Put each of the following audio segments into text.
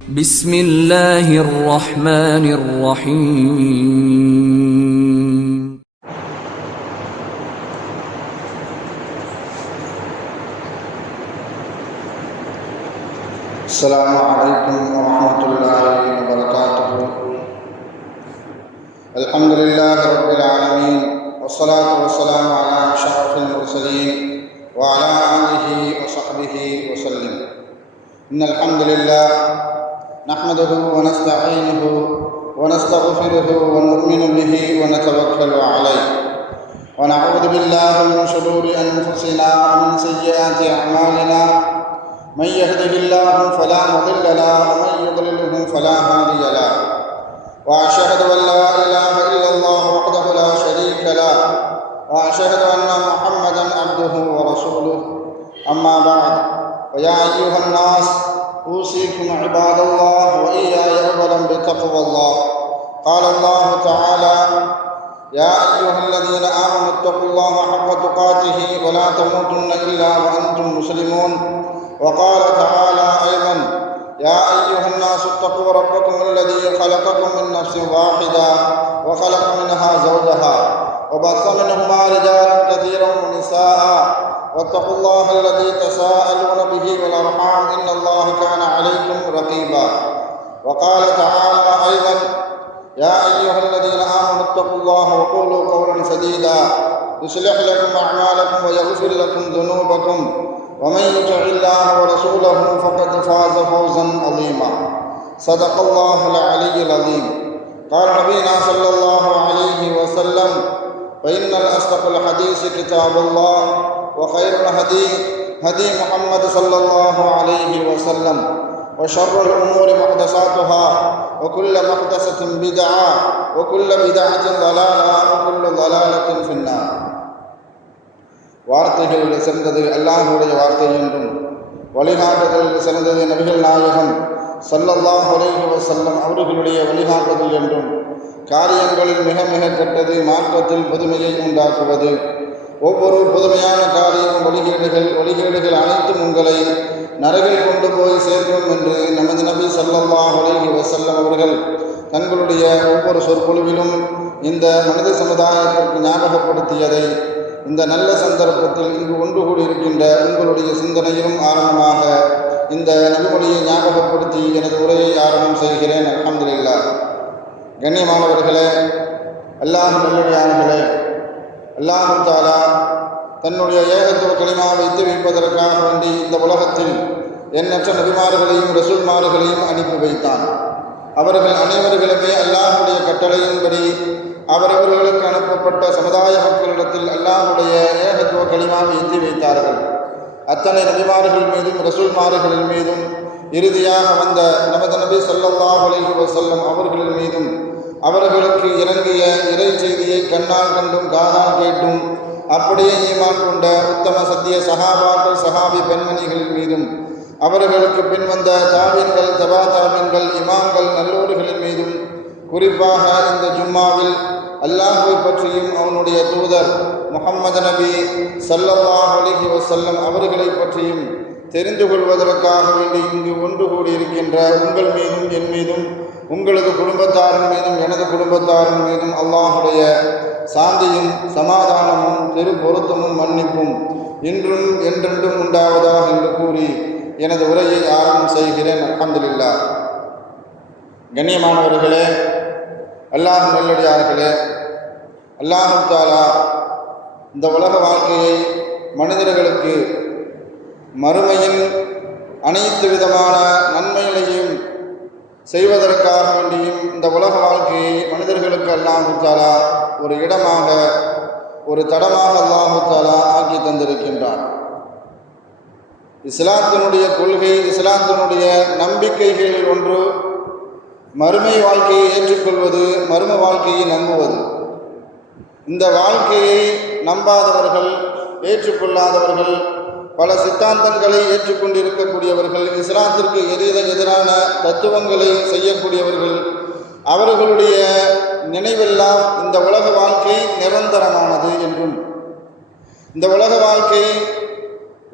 بسم الله الرحمن الرحيم. السلام عليكم ورحمة الله وبركاته. الحمد لله رب العالمين، والصلاة والسلام على أشرف المرسلين وعلى آله وصحبه وسلم. إن الحمد لله نحمده ونستعينه ونستغفره ونؤمن به ونتوكل عليه، ونعوذ بالله من شرور أنفسنا ومن سيئات أعمالنا. من يهده الله فلا مضل له ومن يضلله فلا هادي له، وأشهد أن لا إله إلا الله وحده لا شريك له، وأشهد أن محمدا عبده ورسوله. أما بعد، فيا أيها الناس أوصيكم عباد الله وإياي أولا بتقوى الله. قال الله تعالى: يا أيها الذين آمنوا اتقوا الله حق تقاته ولا تموتن إلا وأنتم مسلمون. وقال تعالى أيضا: يا أيها الناس اتقوا ربكم الذي خلقكم من نفس واحدة وخلق منها زوجها وبث منهما رجالا كثيرا ونساء، واتقوا الله الذي تساءلون به والأرحام إن الله كان عليكم رقيبا. وقال تعالى أيضا: يا أيها الذين آمنوا اتقوا الله وقولوا قولا سديدا يصلح لكم أعمالكم ويغفر لكم ذنوبكم، ومن يطع الله ورسوله فقد فاز فوزا عظيما. صدق الله العلي العظيم. قال نبينا صلى الله عليه وسلم: فإن الأصدق الحديث كتاب الله، وخير الهدي هدي محمد صلى الله عليه وسلم، وشر الأمور محدثاتها، وكل محدثة بدعة، وكل بدعة ضلالة، وكل ضلالة في النار. வார்த்தைகளில் சிறந்தது அல்லாஹ்வுடைய வார்த்தை என்றும், வழிகாட்டுதலில் சிறந்தது நபிகள் நாயகம் ஸல்லல்லாஹு அலைஹி வஸல்லம் அவர்களுடைய வழிகாட்டுதல் என்றும், காரியங்களில் மிக மிக கெட்டது மார்க்கத்தில் புதுமையை உண்டாக்குவது. ஒவ்வொரு புதுமையான காரியம் ஒளிகேடுகள் அனைத்தும் உங்களை நரகில் கொண்டு போய் சேர்க்கும் என்று நமது நபி ஸல்லல்லாஹு அலைஹி வஸல்லம் அவர்கள் தங்களுடைய ஒவ்வொரு சொற்பொழிவிலும் இந்த மனித சமுதாயத்திற்கு ஞாபகப்படுத்தியதை இந்த நல்ல சந்தர்ப்பத்தில் இங்கு ஒன்று கூடியிருக்கின்ற உங்களுடைய சிந்தனையிலும் ஆரம்பமாக இந்த நபிமொழியை ஞாபகப்படுத்தி எனது உரையை ஆரம்பம் செய்கிறேன். அல்ஹம்துலில்லாஹ். கண்ணியமானவர்களே, அல்லாஹ் நல்லடியார்களே, அல்லாஹ் தஆலா தன்னுடைய ஏகத்துவ கலிமாவை வைத்து வைப்பதற்காக வேண்டி இந்த உலகத்தில் எண்ணற்ற நபிமார்களையும் ரசூல்மார்களையும் அனுப்பி வைத்தான். அவர்கள் அனைவர்களுமே அல்லாஹ்வுடைய கட்டளையின்படி அவரவர்களுக்கு அனுப்பப்பட்ட சமுதாய மக்களிடத்தில் அல்லாஹ்வுடைய ஏகத்துவ கலிமாவை எத்தி வைத்தார்கள். அத்தனை நபிமார்கள் மீதும் ரசூல்மார்களின் மீதும் இறுதியாக வந்த நமது நபி ஸல்லல்லாஹு அலைஹி வஸல்லம் அவர்களின் மீதும் அவர்களுக்கு இறங்கிய இறை செய்தியை கண்ணால் கண்டும் காதால் கேட்டும் அப்படியே ஈமான் கொண்ட உத்தம சத்திய சஹாபாக்கள் சஹாபி பெண்மணிகளின் மீதும் அவர்களுக்கு பின்வந்த தாபீன்கள் தபா தாபீன்கள் இமாம்கள் நல்லோர்களின் மீதும் குறிப்பாக இந்த ஜும்மாவில் அல்லாஹ்வை பற்றியும் அவனுடைய தூதர் முஹம்மது நபி ஸல்லல்லாஹு அலைஹி வஸல்லம் அவர்களை பற்றியும் தெரிந்து கொள்வதற்காக வேண்டி இங்கு ஒன்று கூடியிருக்கின்ற உங்கள் மீதும் என் மீதும் உங்களது குடும்பத்தாரின் மீதும் எனது குடும்பத்தாரின் மீதும் அல்லாஹுடைய சாந்தியும் சமாதானமும் திரு பொருத்தமும் மன்னிப்பும் இன்றும் என்றென்றும் உண்டாவதாக என்று கூறி எனது உரையை ஆரம்பம் செய்கிறேன். அல்ஹம்துலில்லாஹ். கண்ணியமானவர்களே, அல்லாஹ் நல்லடியார்களே, அல்லாஹ் தஆலா இந்த உலக வாழ்க்கையை மனிதர்களுக்கு மறுமையின் அனைத்து விதமான நன்மைகளையும் செய்வதற்காக வேண்டியும் இந்த உலக வாழ்க்கையை மனிதர்களுக்கு அல்லாஹ் தஆலா ஒரு இடமாக ஒரு தடமாக அல்லாஹ் தஆலா ஆக்கி தந்திருக்கின்றான். இஸ்லாத்தினுடைய கொள்கை, இஸ்லாத்தினுடைய நம்பிக்கைகளில் ஒன்று மறுமை வாழ்க்கையை ஏற்றுக்கொள்வது, மறுமை வாழ்க்கையை நம்புவது. இந்த வாழ்க்கையை நம்பாதவர்கள், ஏற்றுக்கொள்ளாதவர்கள், பல சித்தாந்தங்களை ஏற்றுக்கொண்டிருக்கக்கூடியவர்கள், இஸ்லாத்திற்கு எதிரான தத்துவங்களை செய்யக்கூடியவர்கள், அவர்களுடைய நினைவெல்லாம் இந்த உலக வாழ்க்கை நிரந்தரமானது என்றும், இந்த உலக வாழ்க்கை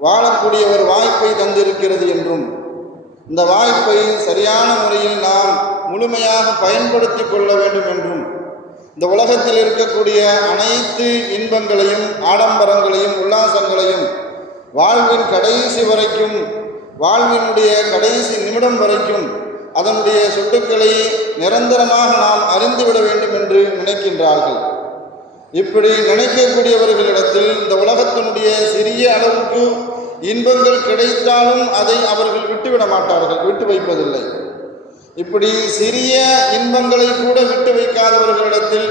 வாழக்கூடிய ஒரு வாய்ப்பை தந்திருக்கிறது என்றும், இந்த வாய்ப்பை சரியான முறையில் நாம் முழுமையாக பயன்படுத்தி கொள்ள வேண்டும் என்றும் இந்த உலகத்தில் இருக்கக்கூடிய அனைத்து இன்பங்களையும் ஆடம்பரங்களையும் உல்லாசங்களையும் வாழ்வின் கடைசி வரைக்கும், வாழ்வினுடைய கடைசி நிமிடம் வரைக்கும் அதனுடைய சொட்டுக்களை நிரந்தரமாக நாம் அறிந்துவிட வேண்டும் என்று நினைக்கின்றார்கள். இப்படி நினைக்கக்கூடியவர்களிடத்தில் இந்த உலகத்தினுடைய சிறிய அளவுக்கு இன்பங்கள் கிடைத்தாலும் அதை அவர்கள் விட்டுவிட மாட்டார்கள், விட்டு வைப்பதில்லை. இப்படி சிறிய இன்பங்களை கூட விட்டு வைக்காதவர்களிடத்தில்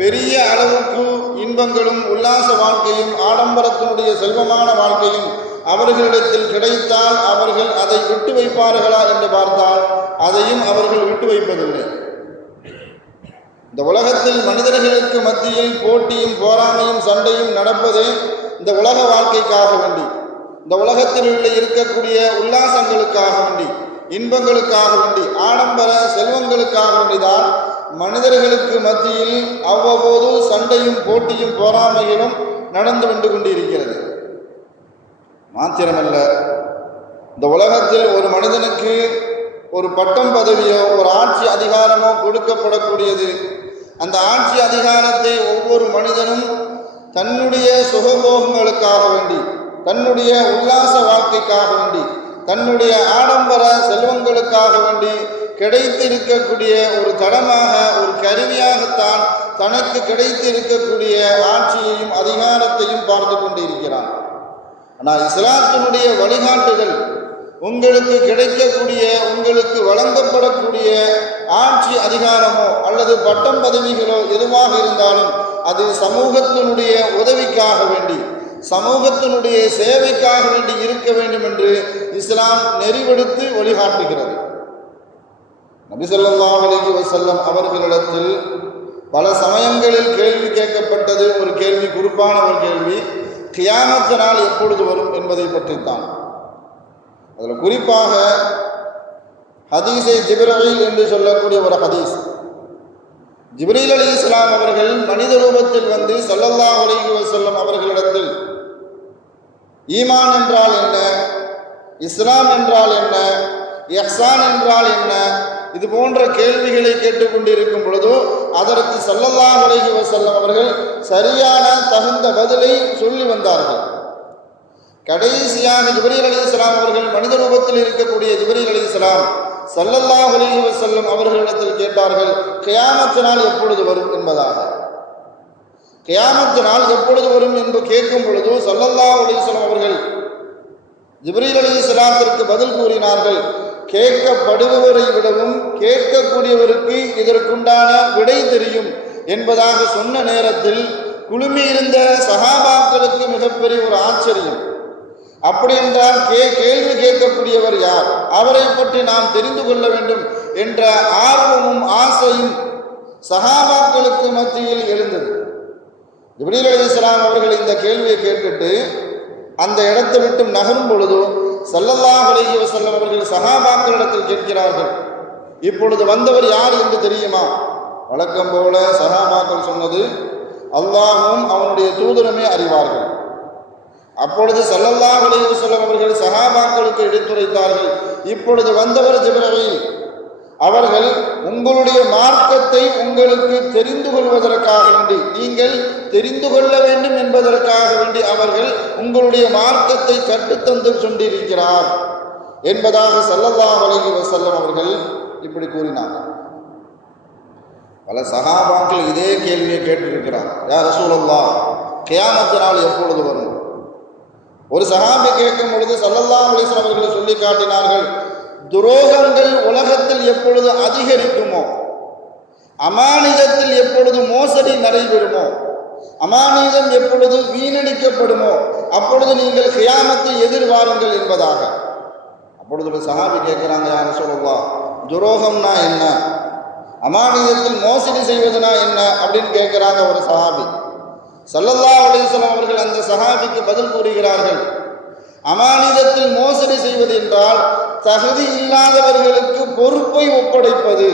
பெரிய அளவுக்கு இன்பங்களும் உல்லாச வாழ்க்கையும் ஆடம்பரத்தினுடைய செல்வமான வாழ்க்கையும் அவர்களிடத்தில் கிடைத்தால் அவர்கள் அதை விட்டு வைப்பார்களா என்று பார்த்தால் அதையும் அவர்கள் விட்டு வைப்பதில்லை. இந்த உலகத்தில் மனிதர்களுக்கு மத்தியில் போட்டியும் பொறாமையும் சண்டையும் நடப்பதே இந்த உலக வாழ்க்கைக்காக வேண்டி, இந்த உலகத்தில் உள்ள இருக்கக்கூடிய உல்லாசங்களுக்காக வேண்டி, இன்பங்களுக்காக வேண்டி, ஆடம்பர செல்வங்களுக்காக வேண்டிதான் மனிதர்களுக்கு மத்தியில் அவ்வப்போது சண்டையும் போட்டியும் பொறாமைகளும் நடந்து வந்து கொண்டிருக்கிறது. மாத்திரமல்ல, இந்த உலகத்தில் ஒரு மனிதனுக்கு ஒரு பட்டம் பதவியோ ஒரு ஆட்சி அதிகாரமோ கொடுக்கப்படக்கூடியது. அந்த ஆட்சி அதிகாரத்தை ஒவ்வொரு மனிதனும் தன்னுடைய சுகபோகங்களுக்காக வேண்டி, தன்னுடைய உல்லாச வாழ்க்கைக்காக வேண்டி, தன்னுடைய ஆடம்பர செல்வங்களுக்காக வேண்டி கிடைத்திருக்கக்கூடிய ஒரு தடமாக, ஒரு கருவியாகத்தான் தனக்கு கிடைத்திருக்கக்கூடிய ஆட்சியையும் அதிகாரத்தையும் பார்த்து கொண்டிருக்கிறான். ஆனால் இஸ்லாத்தினுடைய வழிகாட்டுதல் உங்களுக்கு கிடைக்கக்கூடிய, உங்களுக்கு வழங்கப்படக்கூடிய ஆட்சி அதிகாரமோ அல்லது பட்டம் பதவிகளோ எதுவாக இருந்தாலும் அது சமூகத்தினுடைய உதவிக்காக வேண்டி, சமூகத்தினுடைய சேவைக்காக வேண்டி இருக்க வேண்டும் என்று இஸ்லாம் நெறிவெடுத்து வழிகாட்டுகிறது. நபி ஸல்லல்லாஹு அலைஹி வஸல்லம் அவர்களிடத்தில் பல சமயங்களில் கேள்வி கேட்கப்பட்டது. ஒரு கேள்வி, குறிப்பான ஒரு கேள்வி, கியாமத் நாள் எப்பொழுது வரும் என்பதை பற்றித்தான். அதில் குறிப்பாக ஹதீஸை ஜிப்ரீல் என்று சொல்லக்கூடிய ஒரு ஹதீஸ். ஜிப்ரீல் அலைஹிஸ்ஸலாம் அவர்கள் மனித ரூபத்தில் வந்து ஸல்லல்லாஹு அலைஹி வஸல்லம் அவர்களிடத்தில் ஈமான் என்றால் என்ன, இஸ்லாம் என்றால் என்ன, இஹ்சான் என்றால் என்ன, இது போன்ற கேள்விகளை கேட்டுக்கொண்டிருக்கும் பொழுது அதற்கு ஸல்லல்லாஹு அலைஹி வஸல்லம் அவர்கள் சரியான தகுந்த பதிலை சொல்லி வந்தார்கள். கடைசியாக ஜிப்ரீல் அலைஹிஸ்ஸலாம் அவர்கள் மனித ரூபத்தில் இருக்கக்கூடிய ஜிப்ரீல் அலைஹிஸ்ஸலாம் ஸல்லல்லாஹு அலைஹி வஸல்லம் அவர்களிடத்தில் கேட்டார்கள், கியாமத் நாள் எப்பொழுது வரும் என்பதாக. கியாமத் நாள் எப்பொழுது வரும் என்று கேட்கும் பொழுது ஸல்லல்லாஹு அலைஹி வஸல்லம் அவர்கள் ஜிப்ரீல் அலைஹிஸ்ஸலாத்திற்கு பதில் கூறினார்கள், கேட்கப்படுபவரை விடவும் கேட்கக்கூடியவருக்கு இதற்குண்டான விடை தெரியும் என்பதாக சொன்ன நேரத்தில் குழுமியிருந்த சஹாபாக்களுக்கு மிகப்பெரிய ஒரு ஆச்சரியம். அப்படி என்றால் கேள்வி கேட்கக்கூடியவர் யார், அவரை பற்றி நாம் தெரிந்து கொள்ள வேண்டும் என்ற ஆர்வமும் ஆசையும் சஹாபாக்களுக்கு மத்தியில் எழுந்தது. ஜிப்ரீல் அலைஹிஸ்ஸலாம் அவர்கள் இந்த கேள்வியை கேட்டுட்டு அந்த இடத்தை விட்டு நகரும் பொழுது ஸல்லல்லாஹு அலைஹி வஸல்லம் அவர்கள் சஹாபாக்களிடத்தில் கேட்கிறார்கள், இப்பொழுது வந்தவர் யார் என்று தெரியுமா? வழக்கம் போல சஹாபாக்கள் சொன்னது, அல்லாஹ்வும் அவனுடைய தூதருமே அறிவார்கள். அப்பொழுது ஸல்லல்லாஹு அலைஹி வஸல்லம் அவர்கள் சஹாபாக்களுக்கு எடுத்துரைத்தார்கள், இப்பொழுது வந்தவர் ஜிப்ரீல், அவர்கள் உங்களுடைய மார்க்கத்தை உங்களுக்கு தெரிந்து கொள்வதற்காக வேண்டி, நீங்கள் தெரிந்து கொள்ள வேண்டும் என்பதற்காக வேண்டி அவர்கள் உங்களுடைய மார்க்கத்தை கற்றுத்தந்து கொண்டிருக்கிறார் என்பதாக ஸல்லல்லாஹு அலைஹி வஸல்லம் அவர்கள் இப்படி கூறினார்கள். பல சஹாபாக்கள் இதே கேள்வியை கேட்டிருக்கிறார், யா ரசூலல்லாஹ், கியாமத் நாள் எப்பொழுது வரும்? ஒரு சஹாபி கேட்கும் பொழுது ஸல்லல்லாஹு அலைஹி வஸல்லம் அவர்கள் சொல்லி காட்டினார்கள், துரோகங்கள் உலகத்தில் எப்பொழுது அதிகரிக்குமோ, அமானிதத்தில் எப்பொழுது மோசடி நடைபெறுமோ, அமானிதம் எப்பொழுது வீணடிக்கப்படுமோ அப்பொழுது நீங்கள் கியாமத்தை எதிர்வாருங்கள் என்பதாக. அப்பொழுது ஒரு சஹாபி கேட்குறாங்க, யா ரசூலல்லாஹ், துரோகம்னா என்ன, அமானிதத்தில் மோசடி செய்வதுனா என்ன அப்படின்னு கேட்குறாங்க ஒரு சஹாபி. ஸல்லல்லாஹு அலைஹி வஸல்லம் அவர்கள் அந்த சஹாபிக்கு பதில் கூறுகிறார்கள், அமானிதத்தில் மோசடி செய்வது என்றால் தகுதி இல்லாதவர்களுக்கு பொறுப்பை ஒப்படைப்பது.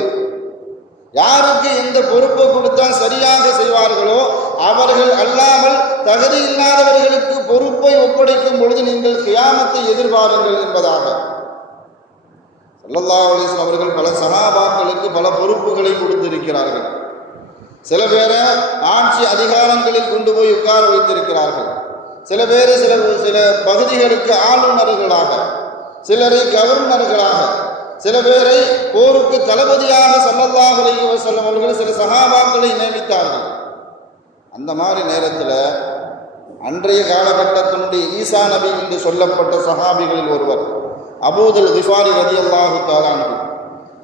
யாருக்கு எந்த பொறுப்பை கொடுத்தால் சரியாக செய்வார்களோ அவர்கள் அல்லாமல் தகுதி இல்லாதவர்களுக்கு பொறுப்பை ஒப்படைக்கும் பொழுது நீங்கள் கியாமத்தை எதிர்பாருங்கள் என்பதாக. ஸல்லல்லாஹு அலைஹி வஸல்லம் அவர்கள் பல சஹாபாக்களுக்கு பல பொறுப்புகளை கொடுத்திருக்கிறார்கள். சில பேரை ஆட்சி அதிகாரங்களில் கொண்டு போய் உட்கார வைத்திருக்கிறார்கள். சில பேரை சில பகுதிகளுக்கு ஆளுநர்களாக, சிலரை கவர்னர்களாக, சில பேரை போருக்கு தளபதியாக ஸல்லல்லாஹு அலைஹி வஸல்லம் அவர்கள் சில சஹாபாக்களை நியமித்தார்கள். அந்த மாதிரி நேரத்தில் அன்றைய காலகட்டத்தினுடைய ஈசா நபி என்று சொல்லப்பட்ட சஹாபிகளில் ஒருவர் அபூதுல் கிஃபாரி ரலியல்லாஹு தஆலா அன்ஹு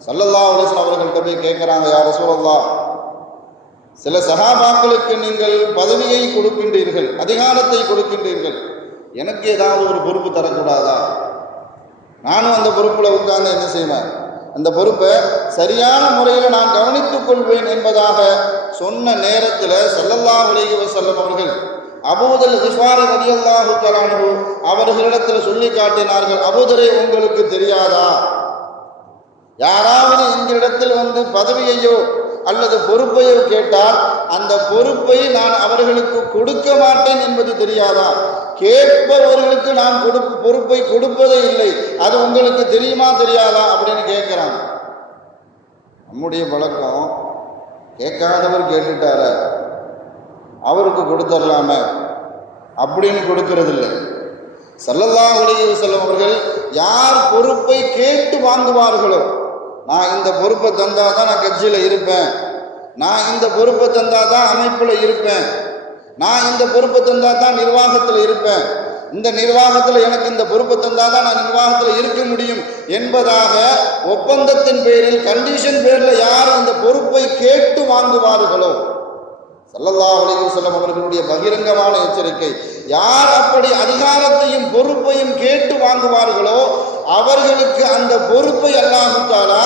ஸல்லல்லாஹு அலைஹி வஸல்லம் அவர்கள்ட்ட போய் கேட்குறாங்க, யா ரசூலல்லாஹ், சில சஹாபாக்களுக்கு நீங்கள் பதவியை கொடுக்கின்றீர்கள், அதிகாரத்தை கொடுக்கின்றீர்கள், எனக்கு ஏதாவது ஒரு பொறுப்பு தரக்கூடாதா? நானும் அந்த பொறுப்பில் உட்கார்ந்து என்ன செய்வேன், அந்த பொறுப்பை சரியான முறையில் நான் கவனித்துக் கொள்வேன் என்பதாக சொன்ன நேரத்தில் ஸல்லல்லாஹு அலைஹி வஸல்லம் அவர்கள் அபூதுல் கிஃபாரி ரலியல்லாஹு தஆலா அன்ஹு அவர்களிடத்தில் சொல்லி காட்டினார்கள், அபூதரே, உங்களுக்கு தெரியாதா, யாராவது எங்களிடத்தில் வந்து பதவியையோ அல்லது பொறுப்பையோ கேட்டால் அந்த பொறுப்பை நான் அவர்களுக்கு கொடுக்க மாட்டேன் என்பது தெரியாதா? கேட்பவர்களுக்கு நான் பொறுப்பை கொடுப்பதே இல்லை, அது உங்களுக்கு தெரியுமா தெரியாதா அப்படின்னு கேட்குறாங்க. நம்முடைய பழக்கம், கேட்காதவர் கேட்டுட்டார அவருக்கு கொடுத்துடலாமே அப்படின்னு கொடுக்கறது இல்லை. ஸல்லல்லாஹு அலைஹி வஸல்லம் அவர்கள் யார் பொறுப்பை கேட்டு வாங்குவார்களோ, நான் இந்த பொறுப்பை தந்தால் தான் நான் கட்சியில் இருப்பேன், நான் இந்த பொறுப்பை தந்தால் தான் அமைப்பில் இருப்பேன், நான் இந்த பொறுப்பை தந்தால் தான் நிர்வாகத்தில் இருப்பேன், இந்த நிர்வாகத்தில் எனக்கு இந்த பொறுப்பை தந்தால் தான் நான் நிர்வாகத்தில் இருக்க முடியும் என்பதாக ஒப்பந்தத்தின் பேரில், கண்டிஷன் பேரில் யார் இந்த பொறுப்பை கேட்டு வாங்குவார்களோ, ஸல்லல்லாஹு அலைஹி வஸல்லம் அவர்களுடைய பகிரங்கமான எச்சரிக்கை, யார் அப்படி அதிகாரத்தையும் பொறுப்பையும் கேட்டு வாங்குவார்களோ அவர்களுக்கு அந்த பொறுப்பை அல்லாஹ் தஆலா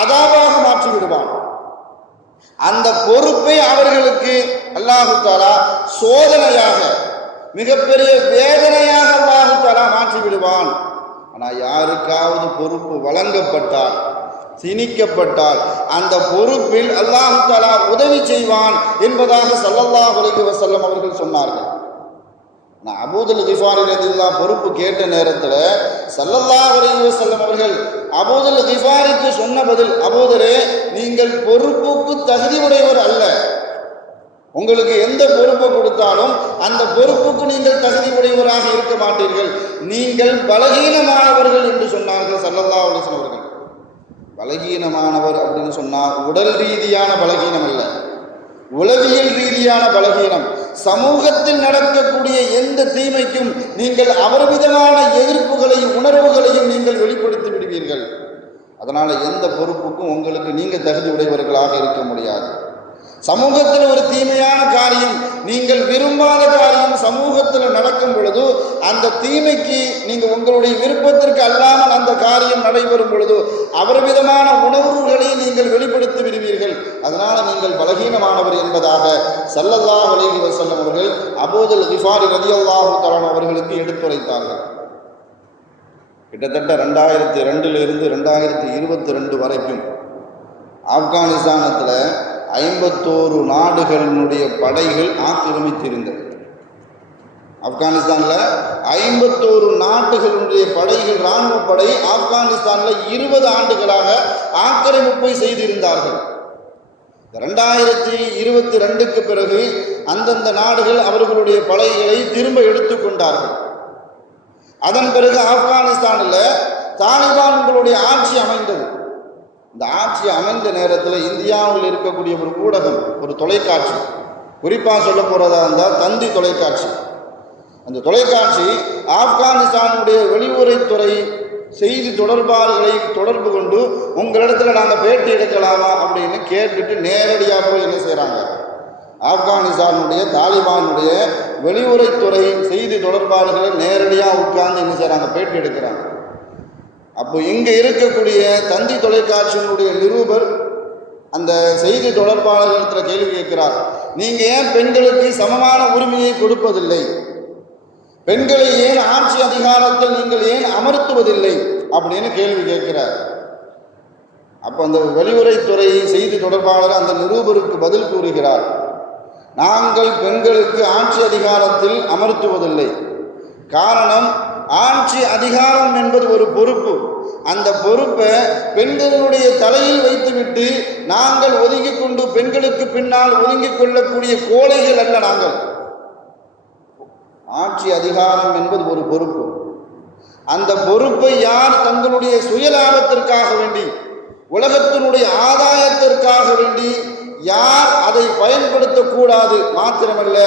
அதாபாக மாற்றி விடுவான். அந்த பொறுப்பை அவர்களுக்கு அல்லாஹ் தஆலா சோதனையாக, மிகப்பெரிய வேதனையாக அல்லாஹ் தஆலா மாற்றி விடுவான். ஆனால் யாருக்காவது பொறுப்பு வழங்கப்பட்டால், திணிக்கப்பட்டால் அந்த பொறுப்பில் அல்லாஹ் தஆலா உதவி செய்வான் என்பதாக ஸல்லல்லாஹு அலைஹி வஸல்லம் அவர்கள் சொன்னார்கள். நான் அபூதுல் கிஃபாரி ரலியல்லாஹு பொறுப்பு கேட்ட நேரத்தில் ஸல்லல்லாஹு அலைஹி வஸல்லம் அவர்கள் அபூதுல் கிஃபாரிக்கு சொன்ன பதில், அபூதரே, நீங்கள் பொறுப்புக்கு தகுதி உடையவர் அல்ல, உங்களுக்கு எந்த பொறுப்பை கொடுத்தாலும் அந்த பொறுப்புக்கு நீங்கள் தகுதி உடையவராக இருக்க மாட்டீர்கள், நீங்கள் பலகீனமானவர்கள் என்று சொன்னார்கள் ஸல்லல்லாஹு அலைஹி வஸல்லம் அவர்கள். பலகீனமானவர் அப்படின்னு சொன்னால் உடல் ரீதியான பலகீனம் அல்ல, உளவியல் ரீதியான பலகீனம். சமூகத்தில் நடக்கக்கூடிய எந்த தீமைக்கும் நீங்கள் அவர்விதமான எதிர்ப்புகளையும் உணர்வுகளையும் நீங்கள் வெளிப்படுத்தி விடுவீர்கள். அதனால் எந்த பொறுப்புக்கும் உங்களுக்கு நீங்கள் தகுதி உடையவர்களாக இருக்க முடியாது. சமூகத்தில் ஒரு தீமையான காரியம், நீங்கள் விரும்பாத காரியம் சமூகத்தில் நடக்கும் பொழுது அந்த தீமைக்கு நீங்கள் உங்களுடைய விருப்பத்திற்கு அல்லாமல் அந்த காரியம் நடைபெறும் பொழுது அவர்விதமான உணர்வுகளை நீங்கள் வெளிப்படுத்தி விடுவீர்கள். அதனால் நீங்கள் பலகீனமானவர் என்பதாக ஸல்லல்லாஹு அலைஹி வஸல்லம் அவர்கள் அபூதுல் கிஃபாரி ரலியல்லாஹு தஆலா அவர்களுக்கு எடுத்துரைத்தார்கள். கிட்டத்தட்ட 2002 2022 வரைக்கும் ஆப்கானிஸ்தானத்தில் 51 நாடுகளினுடைய படைகள் ஆக்கிரமித்திருந்தது. ஆப்கானிஸ்தானில் 51 நாடுகளுடைய படைகள், இராணுவ படை ஆப்கானிஸ்தானில் 20 ஆண்டுகளாக ஆக்கிரமிப்பை செய்திருந்தார்கள். 2022க்கு பிறகு அந்தந்த நாடுகள் அவர்களுடைய படைகளை திரும்ப எடுத்துக்கொண்டார்கள். அதன் பிறகு ஆப்கானிஸ்தானில் தாலிபான்களுடைய ஆட்சி அமைந்தது. இந்த ஆட்சி அமைந்த நேரத்தில் இந்தியாவில் இருக்கக்கூடிய ஒரு ஊடகம், ஒரு தொலைக்காட்சி, குறிப்பாக சொல்ல போகிறதா இருந்தால் தந்தி தொலைக்காட்சி, அந்த தொலைக்காட்சி ஆப்கானிஸ்தானுடைய வெளியுறவுத்துறை செய்தி தொடர்பாளர்களை தொடர்பு கொண்டு உங்களிடத்தில் நாங்கள் பேட்டி எடுக்கலாமா அப்படின்னு கேட்டுட்டு நேரடியாக போய் என்ன செய்கிறாங்க, ஆப்கானிஸ்தானுடைய தாலிபானுடைய வெளியுறவுத்துறை செய்தி தொடர்பாளர்களை நேரடியாக உட்கார்ந்து என்ன செய்கிறாங்க, பேட்டி எடுக்கிறாங்க. அப்போ இங்கே இருக்கக்கூடிய தந்தி தொலைக்காட்சியினுடைய நிருபர் அந்த செய்தி தொடர்பாளர்களிடத்தில் கேள்வி கேட்கிறார், நீங்கள் ஏன் பெண்களுக்கு சமமான உரிமையை கொடுப்பதில்லை, பெண்களை ஏன் ஆட்சி அதிகாரத்தில் நீங்கள் ஏன் அமர்த்துவதில்லை அப்படின்னு கேள்வி கேட்கிறார். அப்போ அந்த வெளியுறவுத்துறை செய்தி தொடர்பாளர் அந்த நிருபருக்கு பதில் கூறுகிறார், நாங்கள் பெண்களுக்கு ஆட்சி அதிகாரத்தில் அமர்த்துவதில்லை, காரணம் ஆட்சி அதிகாரம் என்பது ஒரு பொறுப்பு. அந்த பொறுப்பை பெண்களுடைய தலையில் வைத்துவிட்டு நாங்கள் ஒதுங்கிக் கொண்டு பெண்களுக்கு பின்னால் ஒதுங்கிக் கொள்ளக்கூடிய கோழைகள் அல்ல நாங்கள். ஆட்சி அதிகாரம் என்பது ஒரு பொறுப்பு. அந்த பொறுப்பை யார் தங்களுடைய சுயலாபத்திற்காக வேண்டி, உலகத்தினுடைய ஆதாயத்திற்காக வேண்டி யார் அதை பயன்படுத்தக்கூடாது, மாத்திரமல்ல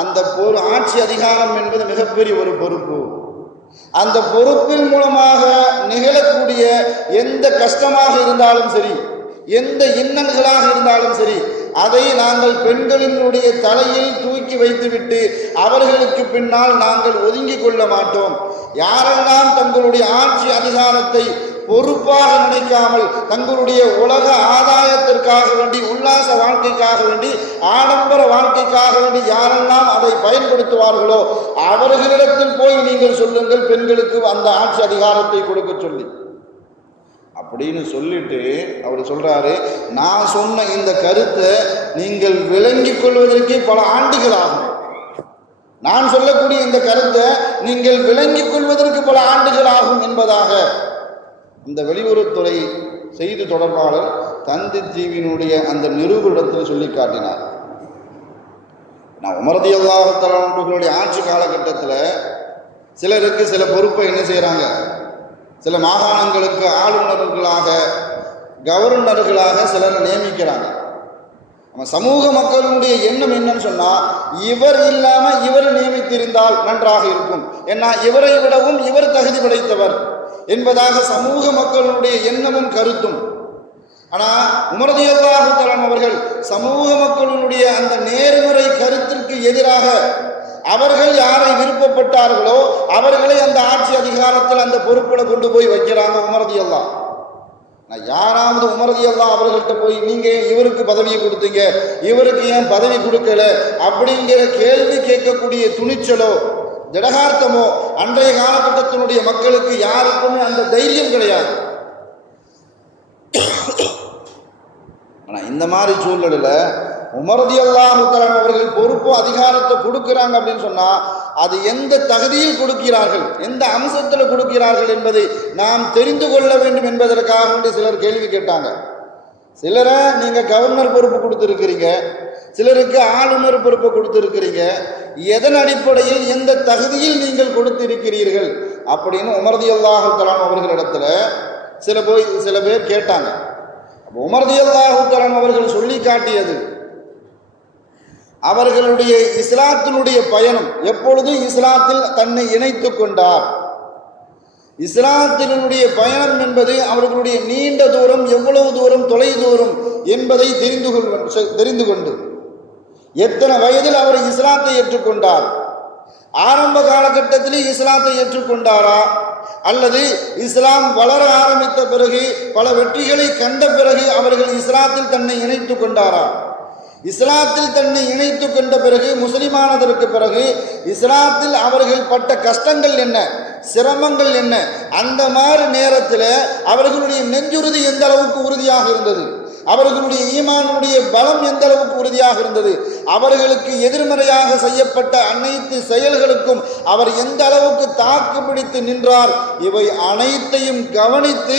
அந்த ஆட்சி அதிகாரம் என்பது மிகப்பெரிய ஒரு பொறுப்பு. அந்த பொறுப்பின் மூலமாக நிகழக்கூடிய எந்த கஷ்டமாக இருந்தாலும் சரி, எந்த இன்னல்களாக இருந்தாலும் சரி, அதை நாங்கள் பெண்களினுடைய தலையில் தூக்கி வைத்துவிட்டு அவர்களுக்கு பின்னால் நாங்கள் ஒதுங்கி கொள்ள மாட்டோம். யாரெல்லாம் தங்களுடைய ஆட்சி அதிகாரத்தை பொறுப்பாக நினைக்காமல் தங்களுடைய உலக ஆதாயத்திற்காக வேண்டி, உல்லாச வாழ்க்கைக்காக வேண்டி, ஆடம்பர வாழ்க்கைக்காக வேண்டி யாரெல்லாம் அதை பயன்படுத்துவார்களோ அவர்களிடத்தில் போய் நீங்கள் சொல்லுங்கள் பெண்களுக்கு அந்த ஆட்சி அதிகாரத்தை கொடுக்க சொல்லி அப்படின்னு சொல்லிட்டு அவர் சொல்றாரு, நான் சொன்ன இந்த கருத்தை நீங்கள் விளங்கிக் கொள்வதற்கே பல ஆண்டுகள் ஆகும். நான் சொல்லக்கூடிய இந்த கருத்தை நீங்கள் விளங்கிக் கொள்வதற்கு பல ஆண்டுகள் ஆகும் என்பதாக இந்த வெளியுறவுத்துறை செய்தி தொடர்பாளர் தந்தி தீவினுடைய அந்த நிருபரிடத்தில் சொல்லி காட்டினார். நான் உமர் ரலியல்லாஹு தஆலா அவர்களுடைய ஆட்சி காலகட்டத்தில் சிலருக்கு சில பொறுப்பை என்ன செய்கிறாங்க, சில மாகாணங்களுக்கு ஆளுநர்களாக கவர்னர்களாக சிலரை நியமிக்கிறாங்க. நம்ம சமூக மக்களுடைய எண்ணம் என்னன்னு சொன்னால், இவர் இல்லாமல் இவர் நியமித்திருந்தால் நன்றாக இருக்கும், ஏன்னா இவரை விடவும் இவர் தகுதி படைத்தவர் என்பதாக சமூக மக்களுடைய எண்ணமும் கருத்தும். ஆனால் உமர் ரலியல்லாஹு தஆலா அவர்கள் சமூக மக்களுடைய அந்த நேர்மறை கருத்திற்கு எதிராக அவர்கள் யாரை விருப்பப்பட்டார்களோ அவர்களை அந்த ஆட்சி அதிகாரத்தில் அந்த பொறுப்பில் கொண்டு போய் வைக்கிறாங்க உமர் ரலியல்லாஹு. நான் யாராவது உமர் ரலியல்லாஹு அவர்கள்ட்ட போய் நீங்கள் இவருக்கு பதவியை கொடுத்தீங்க, இவருக்கு ஏன் பதவி கொடுக்கல அப்படிங்கிற கேள்வி கேட்கக்கூடிய துணிச்சலோ திடகார்த்தமோ அன்றைய காலகட்டத்தினுடைய மக்களுக்கு யாருக்குமே அந்த தைரியம் கிடையாது. ஆனால் இந்த மாதிரி சூழ்நிலையில் உமர் ரலியல்லாஹு தஆலா அவர்கள் பொறுப்பு அதிகாரத்தை கொடுக்குறாங்க அப்படின்னு சொன்னால் அது எந்த தகுதியில் கொடுக்கிறார்கள், எந்த அம்சத்தில் கொடுக்கிறார்கள் என்பதை நாம் தெரிந்து கொள்ள வேண்டும் என்பதற்காக வேண்டி சிலர் கேள்வி கேட்டாங்க. சிலரை நீங்கள் கவர்னர் பொறுப்பு கொடுத்துருக்கிறீங்க, சிலருக்கு ஆளுநர் பொறுப்பை கொடுத்துருக்கிறீங்க, எதன் அடிப்படையில் எந்த தகுதியில் நீங்கள் கொடுத்திருக்கிறீர்கள் அப்படின்னு உமர் ரலியல்லாஹு தஆலா அவர்களிடத்துல சில பேர் கேட்டாங்க. உமர் ரலியல்லாஹு தஆலா அவர்கள் சொல்லி காட்டியது, அவர்களுடைய இஸ்லாத்தினுடைய பயணம் எப்பொழுது இஸ்லாத்தில் தன்னை இணைத்து கொண்டார், இஸ்லாத்தினுடைய பயணம் என்பது அவர்களுடைய நீண்ட தூரம், எவ்வளவு தூரம், தொலை தூரம் என்பதை தெரிந்து கொண்டு எத்தனை வயதில் அவர் இஸ்லாத்தை ஏற்றுக்கொண்டார், ஆரம்ப காலகட்டத்திலே இஸ்லாத்தை ஏற்றுக்கொண்டாரா அல்லது இஸ்லாம் வளர ஆரம்பித்த பிறகு பல வெற்றிகளை கண்ட பிறகு அவர்கள் இஸ்லாத்தில் தன்னை இணைத்து கொண்டாரா, இஸ்லாத்தில் தன்னை இணைத்து கொண்ட பிறகு முஸ்லிமானதற்கு பிறகு இஸ்லாத்தில் அவர்கள் பட்ட கஷ்டங்கள் என்ன, சிரமங்கள் என்ன, அந்த மாதிரி நேரத்தில் அவர்களுடைய நெஞ்சுறுதி எந்த அளவுக்கு உறுதியாக இருந்தது, அவர்களுடைய ஈமானுடைய பலம் எந்த அளவுக்கு உறுதியாக இருந்தது, அவர்களுக்கு எதிர்மறையாக செய்யப்பட்ட அனைத்து செயல்களுக்கும் அவர் எந்த அளவுக்கு தாக்கு பிடித்து நின்றார், இவை அனைத்தையும் கவனித்து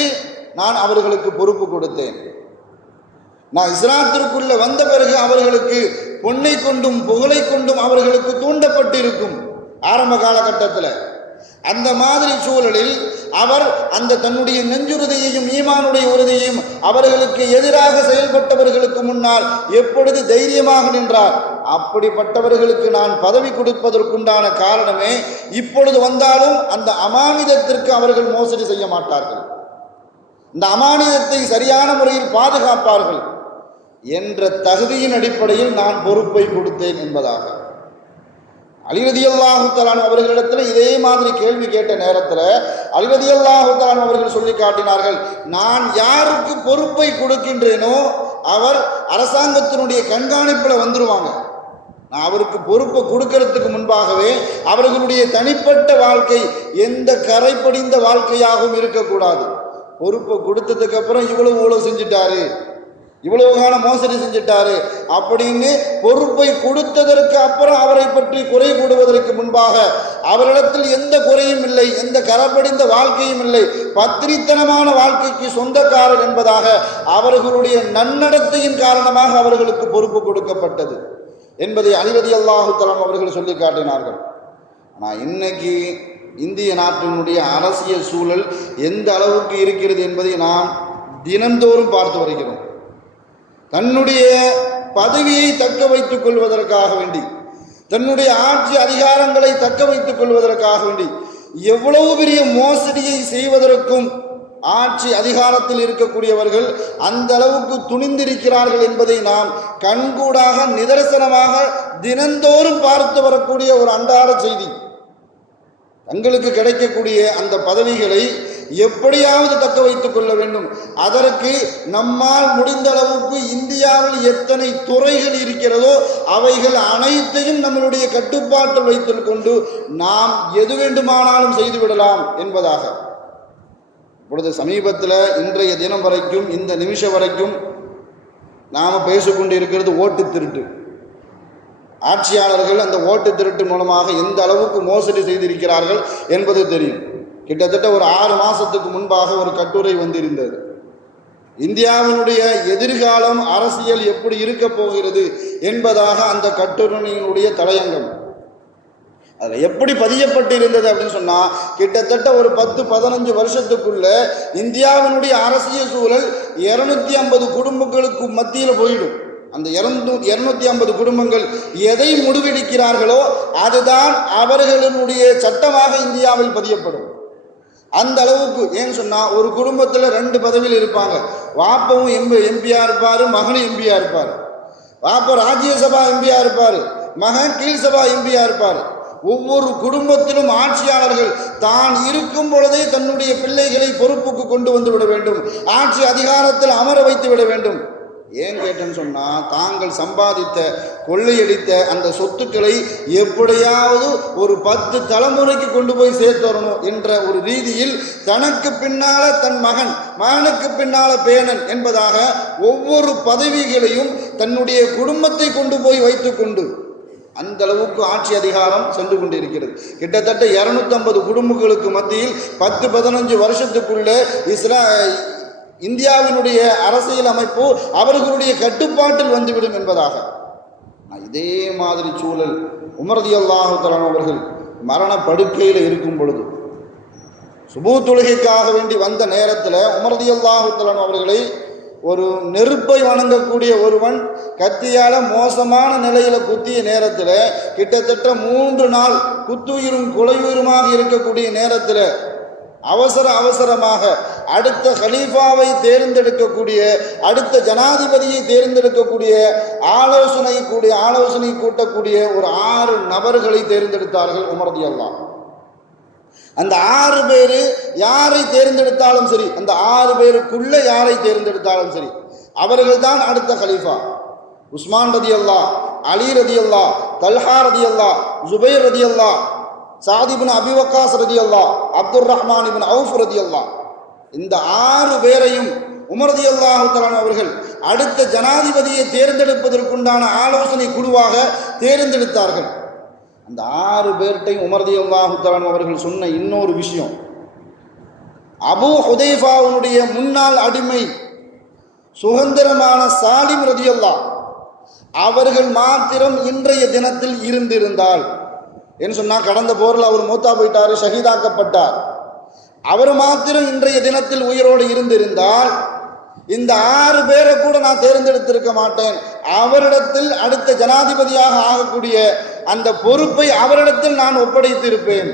நான் அவர்களுக்கு பொறுப்பு கொடுத்தேன். நான் இஸ்லாத்திற்குள்ள வந்த பிறகு அவர்களுக்கு பொன்னை கொண்டும் புகழை கொண்டும் அவர்களுக்கு தூண்டப்பட்டிருக்கும் ஆரம்ப காலகட்டத்தில். அந்த மாதிரி சூழலில் அவர் அந்த தன்னுடைய நெஞ்சுறுதியையும் ஈமானுடைய உறுதியையும் அவர்களுக்கு எதிராக செயல்பட்டவர்களுக்கு முன்னால் எப்பொழுது தைரியமாக நின்றார். அப்படிப்பட்டவர்களுக்கு நான் பதவி கொடுப்பதற்குண்டான காரணமே, இப்பொழுது வந்தாலும் அந்த அமானிதத்திற்கு அவர்கள் மோசடி செய்ய மாட்டார்கள், இந்த அமானிதத்தை சரியான முறையில் பாதுகாப்பார்கள் என்ற தகுதியின் அடிப்படையில் நான் பொறுப்பை கொடுத்தேன் என்பதாக. அலி ரலியல்லாஹு தஆலா அவர்களிடத்தில் இதே மாதிரி கேள்வி கேட்ட நேரத்தில் அலி ரலியல்லாஹு தஆலா அவர்கள் சொல்லி காட்டினார்கள், நான் யாருக்கு பொறுப்பை கொடுக்கின்றேனோ அவர் அரசாங்கத்தினுடைய கண்காணிப்பில் வந்துருவாங்க. நான் அவருக்கு பொறுப்பை கொடுக்கறதுக்கு முன்பாகவே அவர்களுடைய தனிப்பட்ட வாழ்க்கை எந்த கரைப்படிந்த வாழ்க்கையாகவும் இருக்கக்கூடாது. பொறுப்பை கொடுத்ததுக்கு அப்புறம் இவ்வளவு செஞ்சுட்டாரு, இவ்வளவு காலம் மோசடி செஞ்சிட்டாரு அப்படின்னு பொறுப்பை கொடுத்ததற்கு அப்புறம் அவரை பற்றி குறை கூடுவதற்கு முன்பாக அவரிடத்தில் எந்த குறையும் இல்லை, எந்த கரப்படிந்த வாழ்க்கையும் இல்லை, பத்திரித்தனமான வாழ்க்கைக்கு சொந்தக்காரர் என்பதாக அவர்களுடைய நன்னடத்தையின் காரணமாக அவர்களுக்கு பொறுப்பு கொடுக்கப்பட்டது என்பதை அலி ரலியல்லாஹு தஆலா அவர்கள் சொல்லி காட்டினார்கள். ஆனால் இன்னைக்கு இந்திய நாட்டினுடைய அரசியல் சூழல் எந்த அளவுக்கு இருக்கிறது என்பதை நாம் தினந்தோறும் பார்த்து வருகிறோம். தன்னுடைய பதவியை தக்க வைத்துக் கொள்வதற்காக வேண்டி, தன்னுடைய ஆட்சி அதிகாரங்களை தக்க வைத்துக் கொள்வதற்காக வேண்டி எவ்வளவு பெரிய மோசடியை செய்வதற்கும் ஆட்சி அதிகாரத்தில் இருக்கக்கூடியவர்கள் அந்த அளவுக்கு துணிந்திருக்கிறார்கள் என்பதை நாம் கண்கூடாக நிதர்சனமாக தினந்தோறும் பார்த்து வரக்கூடிய ஒரு அன்றாட செய்தி. தங்களுக்கு கிடைக்கக்கூடிய அந்த பதவிகளை எப்படியாவது தக்க வைத்துக் கொள்ள வேண்டும். அதற்கு நம்மால் முடிந்த அளவுக்கு இந்தியாவில் எத்தனை துறைகள் இருக்கிறதோ அவைகள் அனைத்தையும் நம்மளுடைய கட்டுப்பாட்டில் வைத்துக் கொண்டு நாம் எது வேண்டுமானாலும் செய்துவிடலாம் என்பதாக. இப்பொழுது சமீபத்தில் இன்றைய தினம் வரைக்கும், இந்த நிமிஷம் வரைக்கும் நாம் பேசிக்கொண்டு இருக்கிறது ஓட்டு திருட்டு. ஆட்சியாளர்கள் அந்த ஓட்டு திருட்டு மூலமாக எந்த அளவுக்கு மோசடி செய்திருக்கிறார்கள் என்பது தெரியும். கிட்டத்தட்ட ஒரு 6 மாதத்துக்கு முன்பாக ஒரு கட்டுரை வந்திருந்தது. இந்தியாவினுடைய எதிர்காலம் அரசியல் எப்படி இருக்க போகிறது என்பதாக அந்த கட்டுரையினுடைய தலையங்கம். அதில் எப்படி பதியப்பட்டிருந்தது அப்படின்னு சொன்னால், கிட்டத்தட்ட ஒரு 10-15 வருஷத்துக்குள்ள இந்தியாவினுடைய அரசியல் சூழல் 250 குடும்பங்களுக்கு மத்தியில் போயிடும். அந்த 250 குடும்பங்கள் எதை முடிவெடுக்கிறார்களோ அதுதான் அவர்களுடைய சட்டமாக இந்தியாவில் பதியப்படும். அந்த அளவுக்கு. ஏன்னு சொன்னால், ஒரு குடும்பத்தில் 2 பதவியில் இருப்பாங்க. வாப்பவும் எம்பியா இருப்பார், மகனும் எம்பியா இருப்பார். வாப்பா ராஜ்யசபா எம்பியா இருப்பார், மகன் கீழ்சபா எம்பியா இருப்பார். ஒவ்வொரு குடும்பத்திலும் ஆட்சியாளர்கள் தான் இருக்கும் பொழுதே தன்னுடைய பிள்ளைகளை பொறுப்புக்கு கொண்டு வந்து விட வேண்டும், ஆட்சி அதிகாரத்தில் அமர வைத்து விட வேண்டும். ஏன் கேட்டேன்னு சொன்னால், தாங்கள் சம்பாதித்த கொள்ளையடித்த அந்த சொத்துக்களை எப்படியாவது ஒரு 10 தலைமுறைக்கு கொண்டு போய் சேர்த்து வரணும் என்ற ஒரு ரீதியில் தனக்கு பின்னால தன் மகனுக்கு பின்னால பேணன் என்பதாக ஒவ்வொரு பதவிகளையும் தன்னுடைய குடும்பத்தை கொண்டு போய் வைத்துக்கொண்டு அந்த அளவுக்கு ஆட்சி அதிகாரம் சென்று கொண்டிருக்கிறது. கிட்டத்தட்ட 250 குடும்பங்களுக்கு மத்தியில் 10-15 வருஷத்துக்குள்ளே இந்தியாவினுடைய அரசியல் அமைப்பு அவர்களுடைய கட்டுப்பாட்டில் வந்துவிடும் என்பதாக. இதே மாதிரி சூழல் உமர் ரலியல்லாஹு தஆலா அவர்கள் மரண படுக்கையில் இருக்கும் பொழுது, சுபூ தொழுகைக்காக வேண்டி வந்த நேரத்தில் உமர் ரலியல்லாஹு தஆலா அவர்களை ஒரு நெருப்பை வணங்கக்கூடிய ஒருவன் கத்தியால் மோசமான நிலையில் குத்திய நேரத்தில், கிட்டத்தட்ட 3 நாள் குத்துயிரும் கொலையுயிருமாக இருக்கக்கூடிய நேரத்தில் அவசரமாக அடுத்த கலீஃபாவை தேர்ந்தெடுக்கக்கூடிய, அடுத்த ஜனாதிபதியை தேர்ந்தெடுக்கக்கூடிய ஆலோசனை கூட்டக்கூடிய ஒரு 6 நபர்களை தேர்ந்தெடுத்தார்கள் உமர் ரலியல்லாஹு. அந்த 6 பேர் யாரை தேர்ந்தெடுத்தாலும் சரி, அந்த 6 பேருக்குள்ள யாரை தேர்ந்தெடுத்தாலும் சரி, அவர்கள் தான் அடுத்த கலீஃபா. உஸ்மான் ரலியல்லாஹு, அலி ரலியல்லாஹு, தல்ஹா ரலியல்லாஹு, ஜுபைர் ரலியல்லாஹு, சாத் இப்னு அபி வக்காஸ் ரலியல்லாஹு, அப்துர் ரஹ்மான் இப்னு அவுஃப் ரலியல்லாஹு, இந்த 6 பேரையும் உமர் ரலியல்லாஹு தஆலா அவர்கள் அடுத்த ஜனாதிபதியை தேர்ந்தெடுப்பதற்குண்டான ஆலோசனை குழுவாக தேர்ந்தெடுத்தார்கள். அந்த 6 பேர்ட்டையும் உமர் ரலியல்லாஹு தஆலா அவர்கள் சொன்ன இன்னொரு விஷயம், அபூ ஹுதைஃபாவுடைய முன்னாள் அடிமை சுதந்திரமான சாலிம் ரலியல்லாஹு அவர்கள் மாத்திரம் இன்றைய தினத்தில் இருந்திருந்தால், என்று சொன்னால் கடந்த போரில் அவர் மூத்தா போயிட்டார், ஷஹீதாக்கப்பட்டார், அவர் மாத்திரம் இன்றைய தினத்தில் உயிரோடு இருந்திருந்தால் இந்த 6 பேரை கூட நான் தேர்ந்தெடுத்திருக்க மாட்டேன். அவரிடத்தில் அடுத்த ஜனாதிபதியாக ஆகக்கூடிய அந்த பொறுப்பை அவரிடத்தில் நான் ஒப்படைத்திருப்பேன்.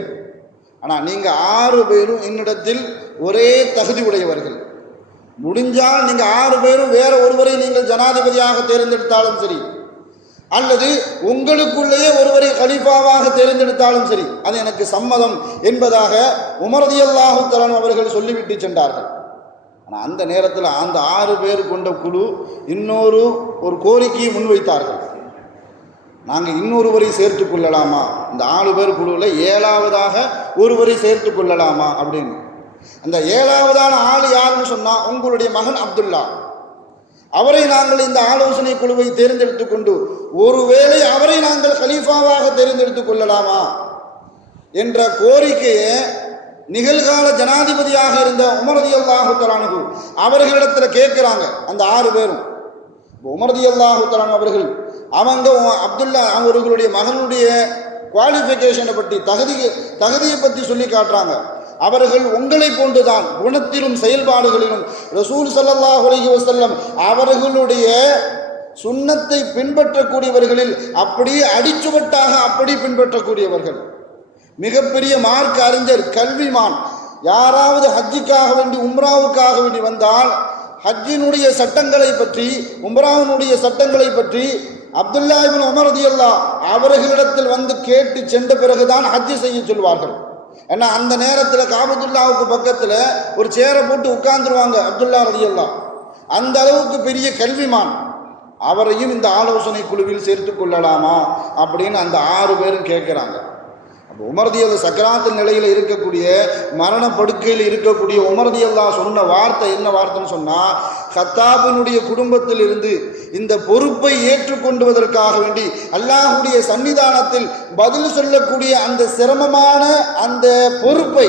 ஆனால் நீங்கள் 6 பேரும் என்னிடத்தில் ஒரே தகுதி உடையவர்கள். முடிஞ்சால் நீங்கள் 6 பேரும் வேற ஒருவரை நீங்கள் ஜனாதிபதியாக தேர்ந்தெடுத்தாலும் சரி, அல்லது உங்களுக்குள்ளேயே ஒருவரை கலீஃபாவாக தேர்ந்தெடுத்தாலும் சரி, அது எனக்கு சம்மதம் என்பதாக உமர் ரலியல்லாஹு தஆலா அவர்கள் சொல்லிவிட்டு சென்றார்கள். ஆனால் அந்த நேரத்தில் அந்த 6 பேர் கொண்ட குழு இன்னொரு கோரிக்கையை முன்வைத்தார்கள். நாங்கள் இன்னொருவரை சேர்த்து கொள்ளலாமா, இந்த 6 பேர் குழுவில் 7வதாக ஒருவரை சேர்த்து கொள்ளலாமா அப்படின்னு. அந்த 7வதான ஆள் யாருன்னு சொன்னால் உங்களுடைய மகன் அப்துல்லா, அவரை நாங்கள் இந்த ஆலோசனை குழுவை தேர்ந்தெடுத்து கொண்டு ஒருவேளை அவரை நாங்கள் கலீஃபாவாக தேர்ந்தெடுத்து கொள்ளலாமா என்ற கோரிக்கையை நிகழ்கால ஜனாதிபதியாக இருந்த உமர் ரலியல்லாஹு தஆலா அன்ஹு அவர்களிடத்தில் கேட்குறாங்க. அந்த 6 பேரும் உமர் ரலியல்லாஹு தஆலா அவர்கள் அவங்க அப்துல்லா அவர்களுடைய மகனுடைய குவாலிஃபிகேஷனை பற்றி தகுதியை பற்றி சொல்லி காட்டுறாங்க. அவர்கள் உங்களை போன்றுதான் குணத்திலும் செயல்பாடுகளிலும் ரசூல் ஸல்லல்லாஹு அலைஹி வஸல்லம் அவர்களுடைய சுன்னத்தை பின்பற்றக்கூடியவர்களில் அப்படியே அடிச்சுவட்டாக அப்படி பின்பற்றக்கூடியவர்கள், மிகப்பெரிய மார்க்க அறிஞர், கல்விமான். யாராவது ஹஜ்ஜுக்காக வேண்டி உம்ராவுக்காக வேண்டி வந்தால் ஹஜ்ஜினுடைய சட்டங்களை பற்றி உம்ராவினுடைய சட்டங்களை பற்றி அப்துல்லா இப்னு உமர் ரலியல்லாஹு அவர்களிடத்தில் வந்து கேட்டு சென்ற பிறகுதான் ஹஜ்ஜு செய்ய சொல்வார்கள். ஏன்னா அந்த நேரத்தில் காபத்துல்லாவுக்கு பக்கத்தில் ஒரு சேரை போட்டு உட்கார்ந்துருவாங்க அப்துல்லா ரலியல்லாஹு. அந்த அளவுக்கு பெரிய கல்விமான். அவரையும் இந்த ஆலோசனை குழுவில் சேர்த்து கொள்ளலாமா அப்படின்னு அந்த 6 பேரும் கேட்குறாங்க. அப்போ உமர் ரலியல்லாஹு சக்கராத்து நிலையில் இருக்கக்கூடிய, மரணப்படுக்கையில் இருக்கக்கூடிய உமர் ரலியல்லாஹு சொன்ன வார்த்தை என்ன வார்த்தைன்னு சொன்னால், கத்தாபினுடைய குடும்பத்தில் இருந்து இந்த பொறுப்பை ஏற்றுக்கொண்டுவதற்காக வேண்டி அல்லாஹுடைய சன்னிதானத்தில் பதில் சொல்லக்கூடிய அந்த சிரமமான அந்த பொறுப்பை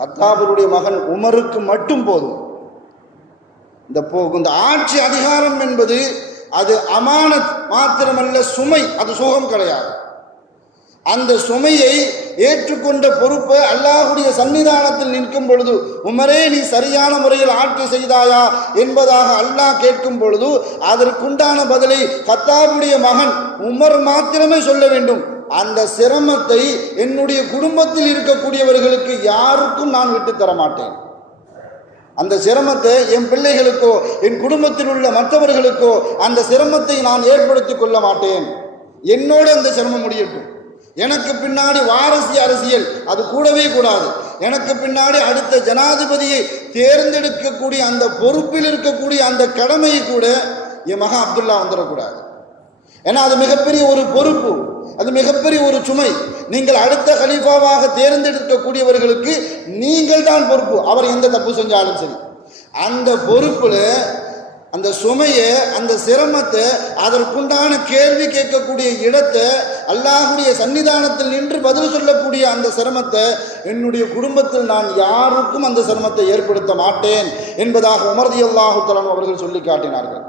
கத்தாபினுடைய மகன் உமருக்கு மட்டும் போதும். இந்த ஆட்சி அதிகாரம் என்பது அது அமானத் மாத்திரமல்ல, சுமை, அது சுகம் கிடையாது. அந்த சுமையை ஏற்றுக்கொண்ட பொறுப்பை அல்லாஹுடைய சன்னிதானத்தில் நிற்கும் பொழுது, உமரே நீ சரியான முறையில் ஆட்சி செய்தாயா என்பதாக அல்லாஹ் கேட்கும் பொழுது அதற்குண்டான பதிலை கத்தாபுடைய மகன் உமர் மாத்திரமே சொல்ல வேண்டும். அந்த சிரமத்தை என்னுடைய குடும்பத்தில் இருக்கக்கூடியவர்களுக்கு யாருக்கும் நான் விட்டு தர மாட்டேன். அந்த சிரமத்தை என் பிள்ளைகளுக்கோ என் குடும்பத்தில் உள்ள மற்றவர்களுக்கோ அந்த சிரமத்தை நான் ஏற்படுத்தி கொள்ள மாட்டேன். என்னோடு அந்த சிரமம் முடியட்டும். எனக்கு பின்னாடி வாரிசு அரசியல் அது கூடவே கூடாது. எனக்கு பின்னாடி அடுத்த ஜனாதிபதியை தேர்ந்தெடுக்கக்கூடிய அந்த பொறுப்பில் இருக்கக்கூடிய அந்த கடமையை கூட என் மகன் அப்துல்லா வந்துடக்கூடாது. ஏன்னா அது மிகப்பெரிய ஒரு பொறுப்பு, அது மிகப்பெரிய ஒரு சுமை. நீங்கள் அடுத்த கலீஃபாவாக தேர்ந்தெடுக்கக்கூடியவர்களுக்கு நீங்கள் தான் பொறுப்பு. அவர் எந்த தப்பு செஞ்சாலும் சரி, அந்த பொறுப்பில் அந்த சுமையை, அந்த சிரமத்தை, அதற்குண்டான கேள்வி கேட்கக்கூடிய இடத்தை, அல்லாஹுடைய சன்னிதானத்தில் நின்று பதில் சொல்லக்கூடிய அந்த சிரமத்தை என்னுடைய குடும்பத்தில் நான் யாருக்கும் அந்த சிரமத்தை ஏற்படுத்த மாட்டேன் என்பதாக உமர் ரலியல்லாஹு தஆலா அவர்கள் சொல்லி காட்டினார்கள்.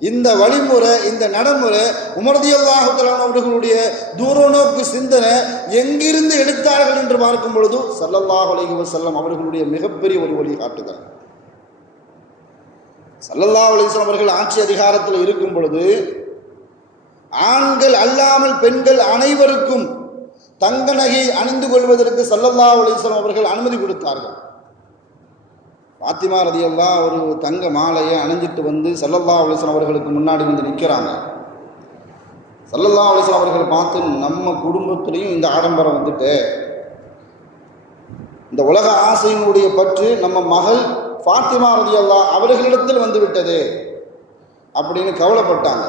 இந்த வழிமுறை, இந்த நடைமுறை உமர் ரலியல்லாஹு தஆலா அவர்களுடைய தூரநோக்கு சிந்தனை எங்கிருந்து எடுத்தார்கள் என்று பார்க்கும் பொழுது ஸல்லல்லாஹு அலைஹி வஸல்லம் அவர்களுடைய மிகப்பெரிய ஒரு வழிகாட்டுதல். ஸல்லல்லாஹு அலைஹி வஸல்லம் அவர்கள் ஆட்சி அதிகாரத்தில் இருக்கும் பொழுது ஆண்கள் அல்லாமல் பெண்கள் அனைவருக்கும் தங்க நகை அணிந்து கொள்வதற்கு ஸல்லல்லாஹு அலைஹி வஸல்லம் அவர்கள் அனுமதி கொடுத்தார்கள். ஃபாத்திமா ரலியல்லாஹு ஒரு தங்க மாலையை அணிஞ்சிட்டு வந்து ஸல்லல்லாஹு அலைஹி வஸல்லம் அவர்களுக்கு முன்னாடி வந்து நிற்கிறாங்க. ஸல்லல்லாஹு அலைஹி வஸல்லம் அவர்கள் பார்த்து, நம்ம குடும்பத்திலையும் இந்த ஆடம்பரம் வந்துட்டு, இந்த உலக ஆசையினுடைய பற்று நம்ம மகள் ஃபாத்திமா ரலியல்லாஹு அவர்களிடத்தில் வந்து விட்டது அப்படின்னு கவலைப்பட்டாங்க.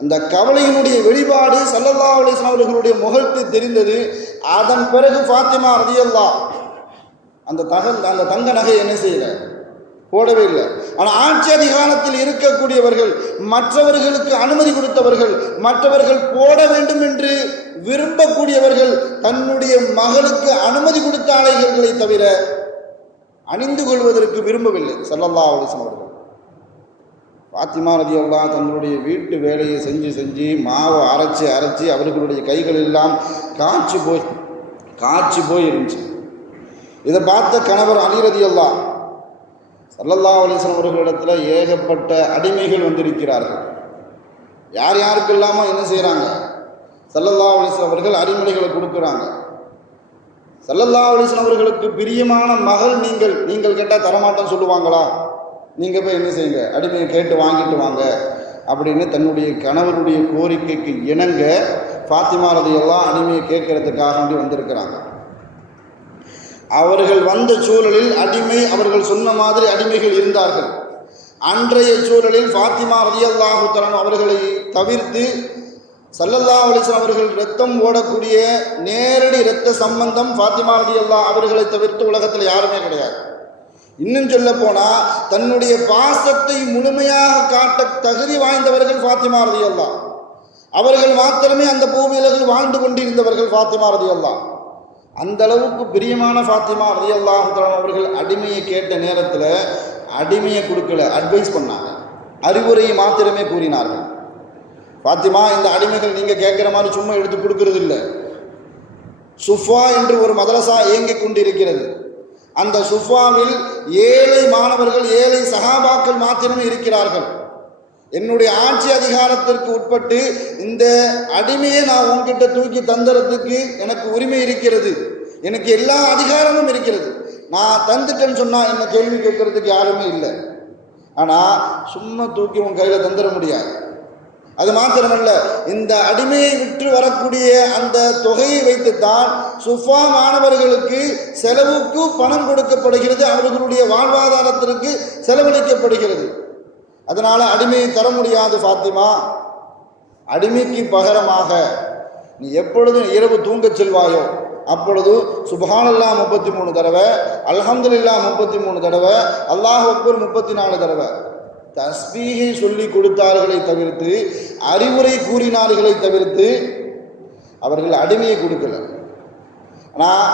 அந்த கவலையினுடைய வெளிப்பாடு ஸல்லல்லாஹு அலைஹி வஸல்லம் அவர்களுடைய முகத்தில் தெரிந்தது. அதன் பிறகு ஃபாத்திமா ரலியல்லாஹு அந்த தங்க நகை என்ன செய்யல, போடவே இல்லை. ஆனால் ஆட்சி அதிகாரத்தில் இருக்கக்கூடியவர்கள், மற்றவர்களுக்கு அனுமதி கொடுத்தவர்கள், மற்றவர்கள் போட வேண்டும் என்று விரும்பக்கூடியவர்கள் தன்னுடைய மகளுக்கு அனுமதி கொடுத்த ஆடைகளை தவிர அணிந்து கொள்வதற்கு விரும்பவில்லை ஸல்லல்லாஹு அலைஹி வஸல்லம் அவர்கள். ஃபாத்திமா ரலியல்லாஹு தன்னுடைய வீட்டு வேலையை செஞ்சு மாவை அரைச்சி அவர்களுடைய கைகள் எல்லாம் காய்ச்சி போய் இருந்துச்சு. இதை பார்த்த கணவர் அலி ரலியல்லாஹு ஸல்லல்லாஹு அலைஹி வஸல்லம் அவர்களிடத்தில் ஏகப்பட்ட அடிமைகள் வந்திருக்கிறார்கள். யார் யாருக்கெல்லாமோ என்ன செய்கிறாங்க, ஸல்லல்லாஹு அலைஹி வஸல்லம் அவர்கள் அடிமைகளை கொடுக்குறாங்க. ஸல்லல்லாஹு அலைஹி வஸல்லம் அவர்களுக்கு பிரியமான மகள் நீங்கள் கேட்டால் தரமாட்டேன்னு சொல்லுவாங்களா? நீங்கள் போய் என்ன செய்யுங்க, அடிமையை கேட்டு வாங்கிட்டு வாங்க அப்படின்னு தன்னுடைய கணவருடைய கோரிக்கைக்கு இணங்க ஃபாத்திமா ரலியல்லாஹு அடிமையை கேட்கறதுக்காக வேண்டி வந்திருக்கிறாங்க. அவர்கள் வந்த சூழலில் அவர்கள் சொன்ன மாதிரி அடிமைகள் இருந்தார்கள். அன்றைய சூழலில் ஃபாத்திமா ரலியல்லாஹு தஆலா அவர்களை தவிர்த்து ஸல்லல்லாஹு அலைஹி வஸல்லம் அவர்கள் இரத்தம் ஓடக்கூடிய நேரடி இரத்த சம்பந்தம் ஃபாத்திமா ரலியல்லாஹு அவர்களை தவிர்த்து உலகத்தில் யாருமே கிடையாது. இன்னும் சொல்ல போனால் தன்னுடைய பாசத்தை முழுமையாக காட்ட தகுதி வாய்ந்தவர்கள் ஃபாத்திமா ரலியல்லாஹு. அவர்கள் மாத்திரமே அந்த பூமியிலர்கள் வாழ்ந்து கொண்டிருந்தவர்கள் ஃபாத்திமா ரலியல்லாஹு. அந்த அளவுக்கு பிரியமான ஃபாத்திமா ரலியல்லாஹு தஆலா அவர்கள் அடிமையை கேட்ட நேரத்தில் அடிமையை கொடுக்கல, அட்வைஸ் பண்ணாங்க, அறிவுரையை மாத்திரமே கூறினார்கள். ஃபாத்திமா, இந்த அடிமைகள் நீங்கள் கேட்குற மாதிரி சும்மா எடுத்து கொடுக்கறது இல்லை. சுஃபா என்று ஒரு மதரசா இயங்கிக் கொண்டிருக்கிறது. அந்த சுஃபாவில் ஏழை மாணவர்கள், ஏழை சஹாபாக்கள் மாத்திரமே இருக்கிறார்கள். என்னுடைய ஆட்சி அதிகாரத்திற்கு உட்பட்டு இந்த அடிமையை நான் உங்ககிட்ட தூக்கி தந்துறதுக்கு எனக்கு உரிமை இருக்கிறது, எனக்கு எல்லா அதிகாரமும் இருக்கிறது. நான் தந்துட்டேன்னு சொன்னால் என்ன கேள்வி கேட்கறதுக்கு யாருமே இல்லை. ஆனால் சும்மா தூக்கி உன் கையில் தந்துட முடியாது. அது மாத்திரமல்ல, இந்த அடிமையை விற்று வரக்கூடிய அந்த தொகையை வைத்துத்தான் சுஃபா மாணவர்களுக்கு செலவுக்கு பணம் கொடுக்கப்படுகிறது, அவர்களுடைய வாழ்வாதாரத்திற்கு செலவழிக்கப்படுகிறது. அதனால் அடிமையை தர முடியாது ஃபாத்திமா. அடிமைக்கு பகரமாக நீ எப்பொழுது இரவு தூங்கச் செல்வாயோ அப்பொழுது சுப்ஹானல்லாஹ் 33 தடவை, அல்ஹம்துலில்லாஹ் 33 தடவை, அல்லாஹ் அக்பர் 34 தடவை தஸ்பீஹை சொல்லி கொடுத்தார்களை தவிர்த்து, அறிவுரை கூறினார்களை தவிர்த்து அவர்கள் அடிமையை கொடுக்கல. ஆனால்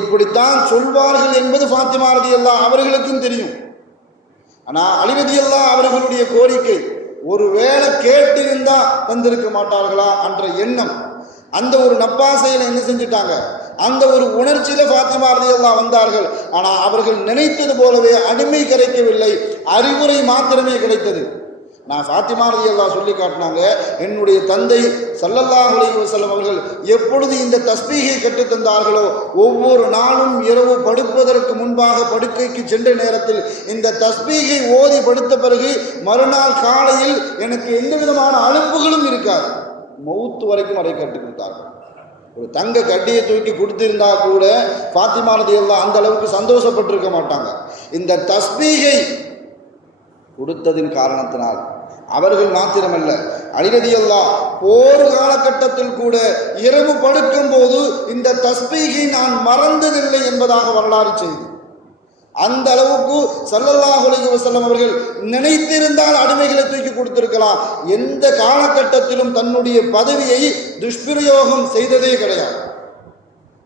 இப்படித்தான் சொல்வார்கள் என்பது ஃபாத்திமா ரலியல்லாஹு அவர்களுக்கும் தெரியும். ஆனால் அலி ரலியல்லாஹு அவர்களுடைய கோரிக்கை ஒருவேளை கேட்டிருந்தா தந்திருக்க மாட்டார்களா என்ற எண்ணம், அந்த ஒரு நப்பாசையில் என்ன செஞ்சுட்டாங்க, அந்த ஒரு உணர்ச்சியில் ஃபாத்திமா ரலியல்லாஹு வந்தார்கள். ஆனால் அவர்கள் நினைத்தது போலவே அடிமை கிடைக்கவில்லை, அறிவுரை மாத்திரமே கிடைத்தது. நான் ஃபாத்திமா ரலியல்லாஹு சொல்லி காட்டினாங்க, என்னுடைய தந்தை ஸல்லல்லாஹு அலைஹி வஸல்லம் அவர்கள் எப்பொழுது இந்த தஸ்பீஹை கற்றுத்தந்தார்களோ, ஒவ்வொரு நாளும் இரவு படுப்பதற்கு முன்பாக படுக்கைக்கு சென்ற நேரத்தில் இந்த தஸ்பீஹை ஓதி படுத்த பிறகு மறுநாள் காலையில் எனக்கு எந்த விதமான அலுப்புகளும் இருக்காது. மௌத்து வரைக்கும் அதை கற்றுக் கொடுத்தார்கள். ஒரு தங்க கட்டியை தூக்கி கொடுத்திருந்தா கூட ஃபாத்திமா ரலியல்லாஹு அந்த அளவுக்கு சந்தோஷப்பட்டிருக்க மாட்டாங்க. இந்த தஸ்பீஹை கொடுத்ததின் காரணத்தினால் அவர்கள் மாத்திரமல்ல, அலி ரலியல்லாஹு போர் காலகட்டத்தில் கூட இரவு படுக்கும் போது இந்த தஸ்பீஹை நான் மறந்ததில்லை என்பதாக வரலாறு செய்தி. அந்த அளவுக்கு ஸல்லல்லாஹு அலைஹி வஸல்லம் அவர்கள் நினைத்திருந்தால் அடிமைகளை தூக்கி கொடுத்திருக்கலாம். எந்த காலகட்டத்திலும் தன்னுடைய பதவியை துஷ்பிரயோகம் செய்ததே கிடையாது.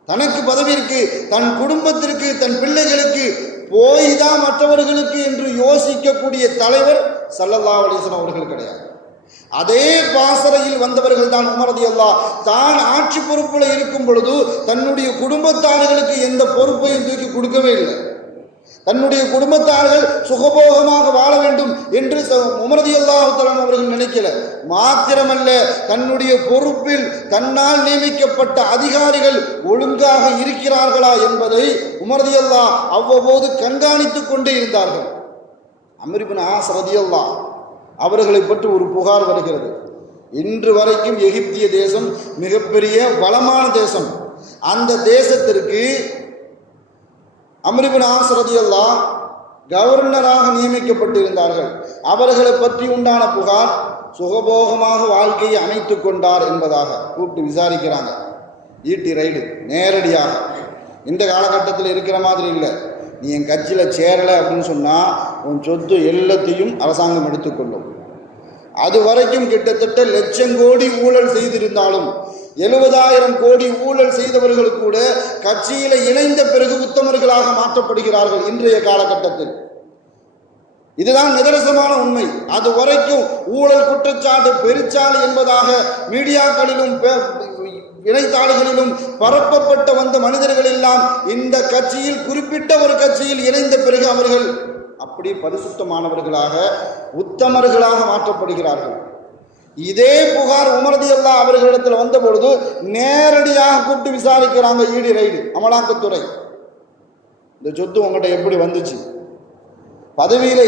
தனக்கு பதவிக்கு, தன் குடும்பத்திற்கு, தன் பிள்ளைகளுக்கு போய்தான் மற்றவர்களுக்கு என்று யோசிக்கக்கூடிய தலைவர் ஸல்லல்லாஹு அலைஹி வஸல்லம் அவர்கள் கிடையாது. அதே பாசறையில் வந்தவர்கள் தான் உமர் ரலியல்லாஹு. தான் ஆட்சி பொறுப்பில் இருக்கும் பொழுது தன்னுடைய குடும்பத்தார்களுக்கு எந்த பொறுப்பையும் தூக்கி கொடுக்கவே இல்லை. தன்னுடைய குடும்பத்தார்கள் சுகபோகமாக வாழ வேண்டும் என்று உமர் ரலியல்லாஹு தஆலா அவர்கள் நினைக்கல. மாத்திரமல்ல, தன்னுடைய பொறுப்பில் தன்னால் நியமிக்கப்பட்ட அதிகாரிகள் ஒழுங்காக இருக்கிறார்களா என்பதை உமர் ரலியல்லாஹு அவ்வப்போது கண்காணித்துக் கொண்டே இருந்தார்கள். அம்ர் இப்னு ஆஸ் ரலியல்லாஹு அவர்களை பற்றி ஒரு புகார் வருகிறது. இன்று வரைக்கும் எகிப்திய தேசம் மிகப்பெரிய வளமான தேசம். அந்த தேசத்திற்கு அம்ர் இப்னு ஆஸ் ரலியல்லாஹு கவர்னராக நியமிக்கப்பட்டிருந்தார்கள். அவர்களை பற்றி உண்டான புகார் சுகபோகமாக வாழ்க்கையை அமைத்து கொண்டார் என்பதாக கூப்பிட்டு விசாரிக்கிறாங்க. ஈட்டி ரைடு நேரடியாக. இந்த காலகட்டத்தில் இருக்கிற மாதிரி இல்லை. நீ என் கட்சியில் சேரலை அப்படின்னு சொன்னால் உன் சொத்து எல்லாத்தையும் அரசாங்கம் எடுத்துக்கொள்ளும். அது வரைக்கும் கிட்டத்தட்ட லட்சம் கோடி ஊழல் செய்திருந்தாலும் 70,000 கோடி ஊழல் செய்தவர்கள் கூட கட்சியில் இணைந்த பிறகு உத்தமர்களாக மாற்றப்படுகிறார்கள் இன்றைய காலகட்டத்தில். இதுதான் நிதர்சனமான உண்மை. அது வரைக்கும் ஊழல் குற்றச்சாட்டு பெருச்சால் என்பதாக மீடியாக்களிலும் இணைத்தாள்களிலும் பரப்பப்பட்ட வந்த மனிதர்கள் எல்லாம் இந்த கட்சியில், குறிப்பிட்ட ஒரு கட்சியில் இணைந்த பிறகு அவர்கள் அப்படி பரிசுத்தமானவர்களாக உத்தமர்களாக மாற்றப்படுகிறார்கள். இதே புகார் உமர் ரலியல்லாஹு அவர்களிடத்தில் வந்த பொழுது நேரடியாக கூப்பிட்டு விசாரிக்கிறாங்க. ஈடி ரைடு, அமலாக்கத்துறை. இந்த சொத்து உங்கள்கிட்ட எப்படி வந்துச்சு? பதவியில்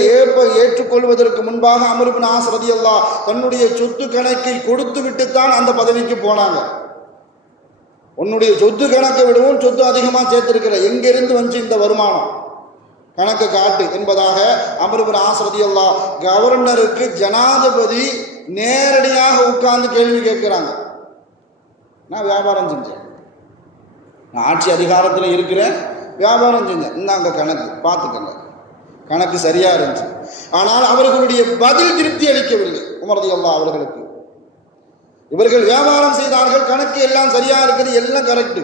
ஏற்றுக்கொள்வதற்கு முன்பாக அம்ர் இப்னு ஆஸ் ரலியல்லாஹு தன்னுடைய சொத்து கணக்கை கொடுத்து விட்டுத்தான் அந்த பதவிக்கு போனாங்க. உன்னுடைய சொத்து கணக்கை விடவும் சொத்து அதிகமாக சேர்த்திருக்கிற, எங்கிருந்து வந்து இந்த வருமானம் கணக்கு காட்டு என்பதாக அம்ர் இப்னு ஆஸ் ரலியல்லாஹு கவர்னருக்கு ஜனாதிபதி நேரடியாக உட்கார்ந்து கேள்வி கேட்கிறாங்க. நான் வியாபாரம் செஞ்சேன், நான் ஆட்சி அதிகாரத்தில் இருக்கிறேன், வியாபாரம் செஞ்சேன், இந்தாங்க கணக்கு பார்த்துக்கங்க. கணக்கு சரியா இருந்துச்சு. ஆனால் அவர்களுடைய பதில் திருப்தி அளிக்கவில்லை உமர் ரலியல்லாஹு அவர்களுக்கு. இவர்கள் வியாபாரம் செய்தார்கள், கணக்கு எல்லாம் சரியாக இருக்குது, எல்லாம் கரெக்டு,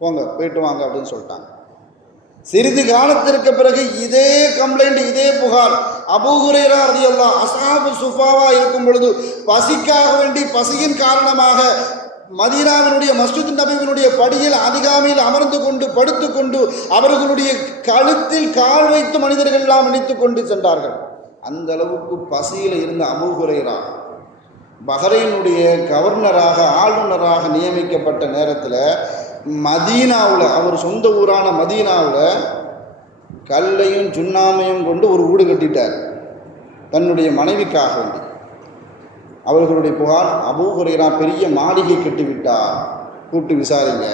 போங்க போயிட்டு வாங்க அப்படின்னு சொல்லிட்டாங்க. சிறிது காலத்திற்கு பிறகு இதே கம்ப்ளைண்ட், இதே புகார் அபூ ஹுரைரா ரலியல்லாஹு அஸ்ஹாபு சுஃபாவா இருக்கும் பொழுது பசிக்காக வேண்டி, பசியின் காரணமாக மதீனாவினுடைய மஸ்ஜித் நபவியினுடைய படியில் அதிகாலையில் அமர்ந்து கொண்டு படுத்துக்கொண்டு அவர்களுடைய கழுத்தில் கால் வைத்து மனிதர்கள் எல்லாம் இணைத்து கொண்டு சென்றார்கள். அந்த அளவுக்கு பசியில் இருந்த அபூ ஹுரைரா பஹ்ரைனுடைய கவர்னராக, ஆளுநராக நியமிக்கப்பட்ட நேரத்தில் மதீனாவில், அவர் சொந்த ஊரான மதீனாவில் கல்லையும் சுண்ணாமையும் கொண்டு ஒரு வீடு கட்டிட்டார் தன்னுடைய மனைவிக்காக வேண்டி. அவர்களுடைய புகார், அபூ ஹுரைரா பெரிய மாளிகை கட்டிவிட்டார், கூப்பிட்டு விசாரிங்க,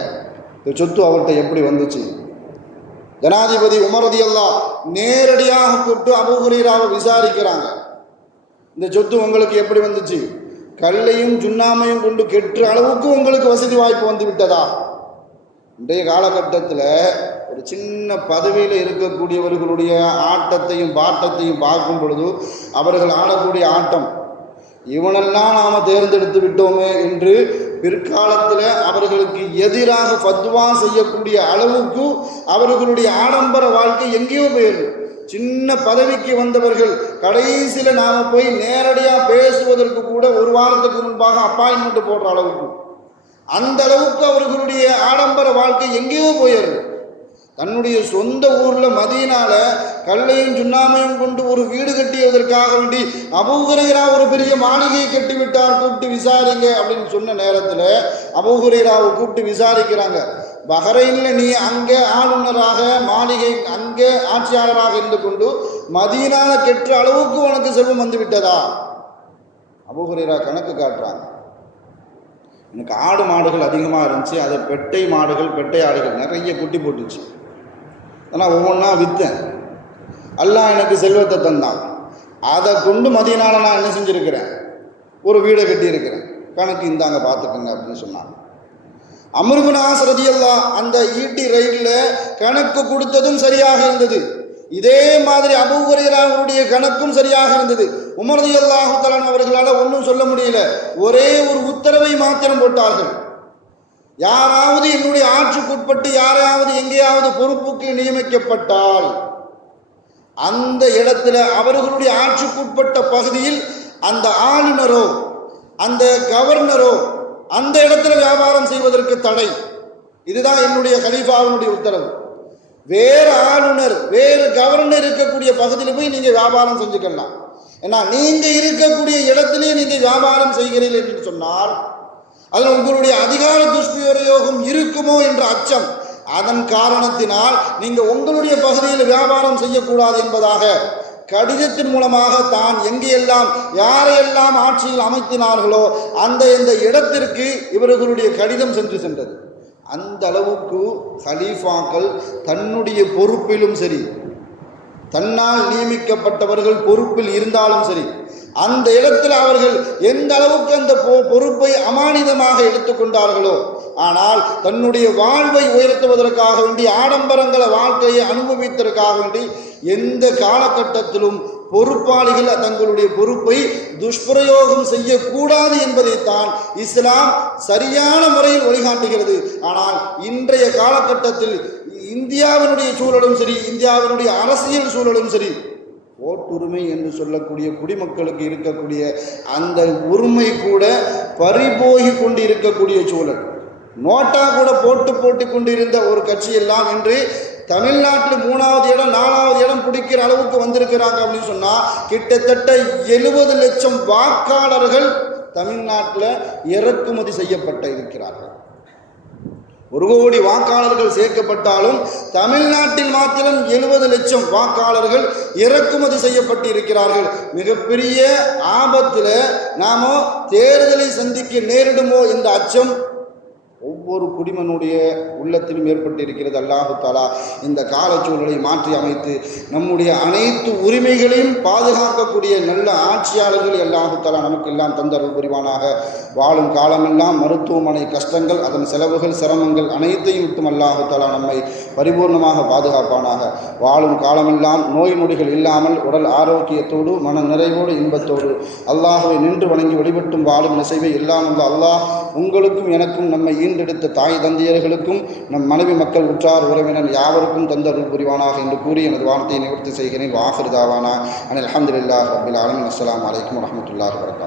இந்த சொத்து அவர்கிட்ட எப்படி வந்துச்சு. ஜனாதிபதி உமர் ரலியல்லாஹு நேரடியாக கூப்பிட்டு அபூ ஹுரைராவை விசாரிக்கிறாங்க. இந்த சொத்து உங்களுக்கு எப்படி வந்துச்சு, கல்லையும் சுண்ணாமையும் கொண்டு கெட்டுற அளவுக்கு உங்களுக்கு வசதி வாய்ப்பு வந்து விட்டதா? இன்றைய காலகட்டத்தில் ஒரு சின்ன பதவியில் இருக்கக்கூடியவர்களுடைய ஆட்டத்தையும் பாட்டத்தையும் பார்க்கும் பொழுது அவர்கள் ஆடக்கூடிய ஆட்டம், இவனெல்லாம் நாம் தேர்ந்தெடுத்து விட்டோமே என்று பிற்காலத்தில் அவர்களுக்கு எதிராக ஃபத்வா செய்யக்கூடிய அளவுக்கு அவர்களுடைய ஆடம்பர வாழ்க்கை எங்கேயோ போயிடுது. சின்ன பதவிக்கு வந்தவர்கள் கடைசியில் நாம் போய் நேரடியாக பேசுவதற்கு கூட ஒரு வாரத்துக்கு முன்பாக அப்பாயின்மெண்ட் போடுற அளவுக்கு, அந்த அளவுக்கு அவர்களுடைய ஆடம்பர வாழ்க்கை எங்கேயோ போயிடுது. தன்னுடைய சொந்த ஊரில் மதீனால கல்லையும் சுண்ணாமையும் கொண்டு ஒரு வீடு கட்டியதற்காக வேண்டி அபூ ஹுரைரா ஒரு பெரிய மாளிகையை கட்டிவிட்டார், கூப்பிட்டு விசாரிங்க அப்படின்னு சொன்ன நேரத்தில் அபூ ஹுரைராவை கூப்பிட்டு விசாரிக்கிறாங்க. பஹ்ரைனில் நீ அங்கே ஆளுநராக, மாளிகை அங்கே ஆட்சியாளராக இருந்து கொண்டு மதீனால கெட்ட அளவுக்கு உனக்கு செல்வம் வந்து விட்டதா? அபூ ஹுரைரா கணக்கு காட்டுறாங்க, எனக்கு ஆடு மாடுகள் அதிகமாக இருந்துச்சு, அதை பெட்டை மாடுகள் பெட்டை ஆடுகள் நிறைய குட்டி போட்டுச்சு, ஆனால் ஒவ்வொன்றா விற்றேன், அல்லாஹ் எனக்கு செல்வத்தை தந்தான், அதை கொண்டு மதீனால நான் என்ன செஞ்சுருக்கிறேன், ஒரு வீடை கட்டியிருக்கிறேன், கணக்கு இந்தாங்க பார்த்துக்கோங்க அப்படின்னு சொன்னாங்க. அம்ர் இப்னு ஆஸ் ரலியல்லாஹு அந்த ஈட்டி ரைடில் கணக்கு கொடுத்ததும் சரியாக இருந்தது. இதே மாதிரி அபூ ஹுரைராவுடைய கணக்கும் சரியாக இருந்தது. உமர் ரலியல்லாஹு தஆலா அவர்களால் ஒன்றும் சொல்ல முடியல. ஒரே ஒரு உத்தரவை மாத்திரம் போட்டார்கள், யாராவது என்னுடைய ஆட்சிக்குட்பட்டு யாராவது எங்கேயாவது பொறுப்புக்கு நியமிக்கப்பட்டால் அந்த இடத்துல அவர்களுடைய ஆட்சிக்குட்பட்ட பகுதியில் அந்த ஆளுநரோ அந்த கவர்னரோ அந்த இடத்துல வியாபாரம் செய்வதற்கு தடை. இதுதான் என்னுடைய கலீஃபாவினுடைய உத்தரவு. வேறு ஆளுநர் வேறு கவர்னர் இருக்கக்கூடிய பகுதியில் போய் நீங்கள் வியாபாரம் செஞ்சுக்கலாம். ஏன்னா நீங்கள் இருக்கக்கூடிய இடத்திலே நீங்கள் வியாபாரம் செய்கிறீர்கள் என்று சொன்னால் அதில் உங்களுடைய அதிகார துஷ்பிரயோகம் இருக்குமோ என்ற அச்சம், அதன் காரணத்தினால் நீங்கள் உங்களுடைய பகுதியில் வியாபாரம் செய்யக்கூடாது என்பதாக கடிதத்தின் மூலமாக தான் எங்கெல்லாம் யாரையெல்லாம் ஆட்சியில் அமைத்தினார்களோ அந்த இடத்திற்கு இவர்களுடைய கடிதம் சென்றது. அந்த அளவுக்கு ஹலீஃபாக்கள் தன்னுடைய பொறுப்பிலும் சரி, தன்னால் நியமிக்கப்பட்டவர்கள் பொறுப்பில் இருந்தாலும் சரி, அந்த இடத்தில் அவர்கள் எந்த அளவுக்கு அந்த பொறுப்பை அமானிதமாக எடுத்துக்கொண்டார்களோ, ஆனால் தன்னுடைய வாழ்வை உயர்த்துவதற்காக வேண்டி, ஆடம்பரங்களை வாழ்க்கையை அனுபவித்ததற்காக வேண்டி எந்த காலகட்டத்திலும் பொறுப்பாளிகள் தங்களுடைய பொறுப்பை துஷ்பிரயோகம் செய்யக்கூடாது என்பதைத்தான் இஸ்லாம் சரியான முறையில் வழிகாட்டுகிறது. ஆனால் இன்றைய காலகட்டத்தில் இந்தியாவினுடைய சூழலும் சரி, இந்தியாவினுடைய அரசியல் சூழலும் சரி, ஓட்டுரிமை என்று சொல்லக்கூடிய குடிமக்களுக்கு இருக்கக்கூடிய அந்த உரிமை கூட பறிபோகி கொண்டு இருக்கக்கூடிய சூழல். நோட்டா கூட போட்டு கொண்டிருந்த ஒரு கட்சியெல்லாம் இன்று தமிழ்நாட்டில் 3வது இடம் 4வது இடம் பிடிக்கிற அளவுக்கு வந்திருக்கிறாங்க அப்படின்னு சொன்னால் கிட்டத்தட்ட 70 லட்சம் வாக்காளர்கள் தமிழ்நாட்டில் இறக்குமதி செய்யப்பட்ட இருக்கிறார்கள். 1 கோடி வாக்காளர்கள் சேர்க்கப்பட்டாலும் தமிழ்நாட்டில் மாத்திரம் 70 லட்சம் வாக்காளர்கள் இறக்குமதி செய்யப்பட்டு இருக்கிறார்கள். மிகப்பெரிய ஆபத்தில் நாம தேர்தலை சந்திக்க நேரிடுமோ என்ற அச்சம் ஒவ்வொரு குடிமனுடைய உள்ளத்திலும் ஏற்பட்டிருக்கிறது. அல்லாஹு தாலா இந்த காலச்சூழலை மாற்றி அமைத்து நம்முடைய அனைத்து உரிமைகளையும் பாதுகாக்கக்கூடிய நல்ல ஆட்சியாளர்கள் அல்லாஹு தாலா நமக்கு எல்லாம் தந்தருள் புரிவானாக. வாழும் காலமெல்லாம் மருத்துவமனை கஷ்டங்கள், அதன் செலவுகள், சிரமங்கள் அனைத்தையும் விட்டும் அல்லாஹு தாலா நம்மை பரிபூர்ணமாக பாதுகாப்பானாக. வாழும் காலமெல்லாம் நோய் நொடிகள் இல்லாமல் உடல் ஆரோக்கியத்தோடு மன நிறைவோடு இன்பத்தோடு அல்லாஹுவை நின்று வணங்கி வழிபட்டும் வாழும் நசைவை எல்லாம் உள்ள அல்லாஹ் உங்களுக்கும் எனக்கும் நம்மை ஈண்டெடுத்த தாய் தந்தையர்களுக்கும் நம் மனைவி மக்கள் உற்றார் உறவினர் யாவருக்கும் தந்தருள் புரிவானாக என்று கூறி எனது வார்த்தையை நிவர்த்தி செய்கிறேன். வாஹிர் தாவானா அனில் அல்ஹம்துலில்லாஹி ரப்பில் ஆலமீன். அஸ்ஸலாமு அலைக்கும் வரஹ்மத்துல்லாஹி வபரகாத்துஹு.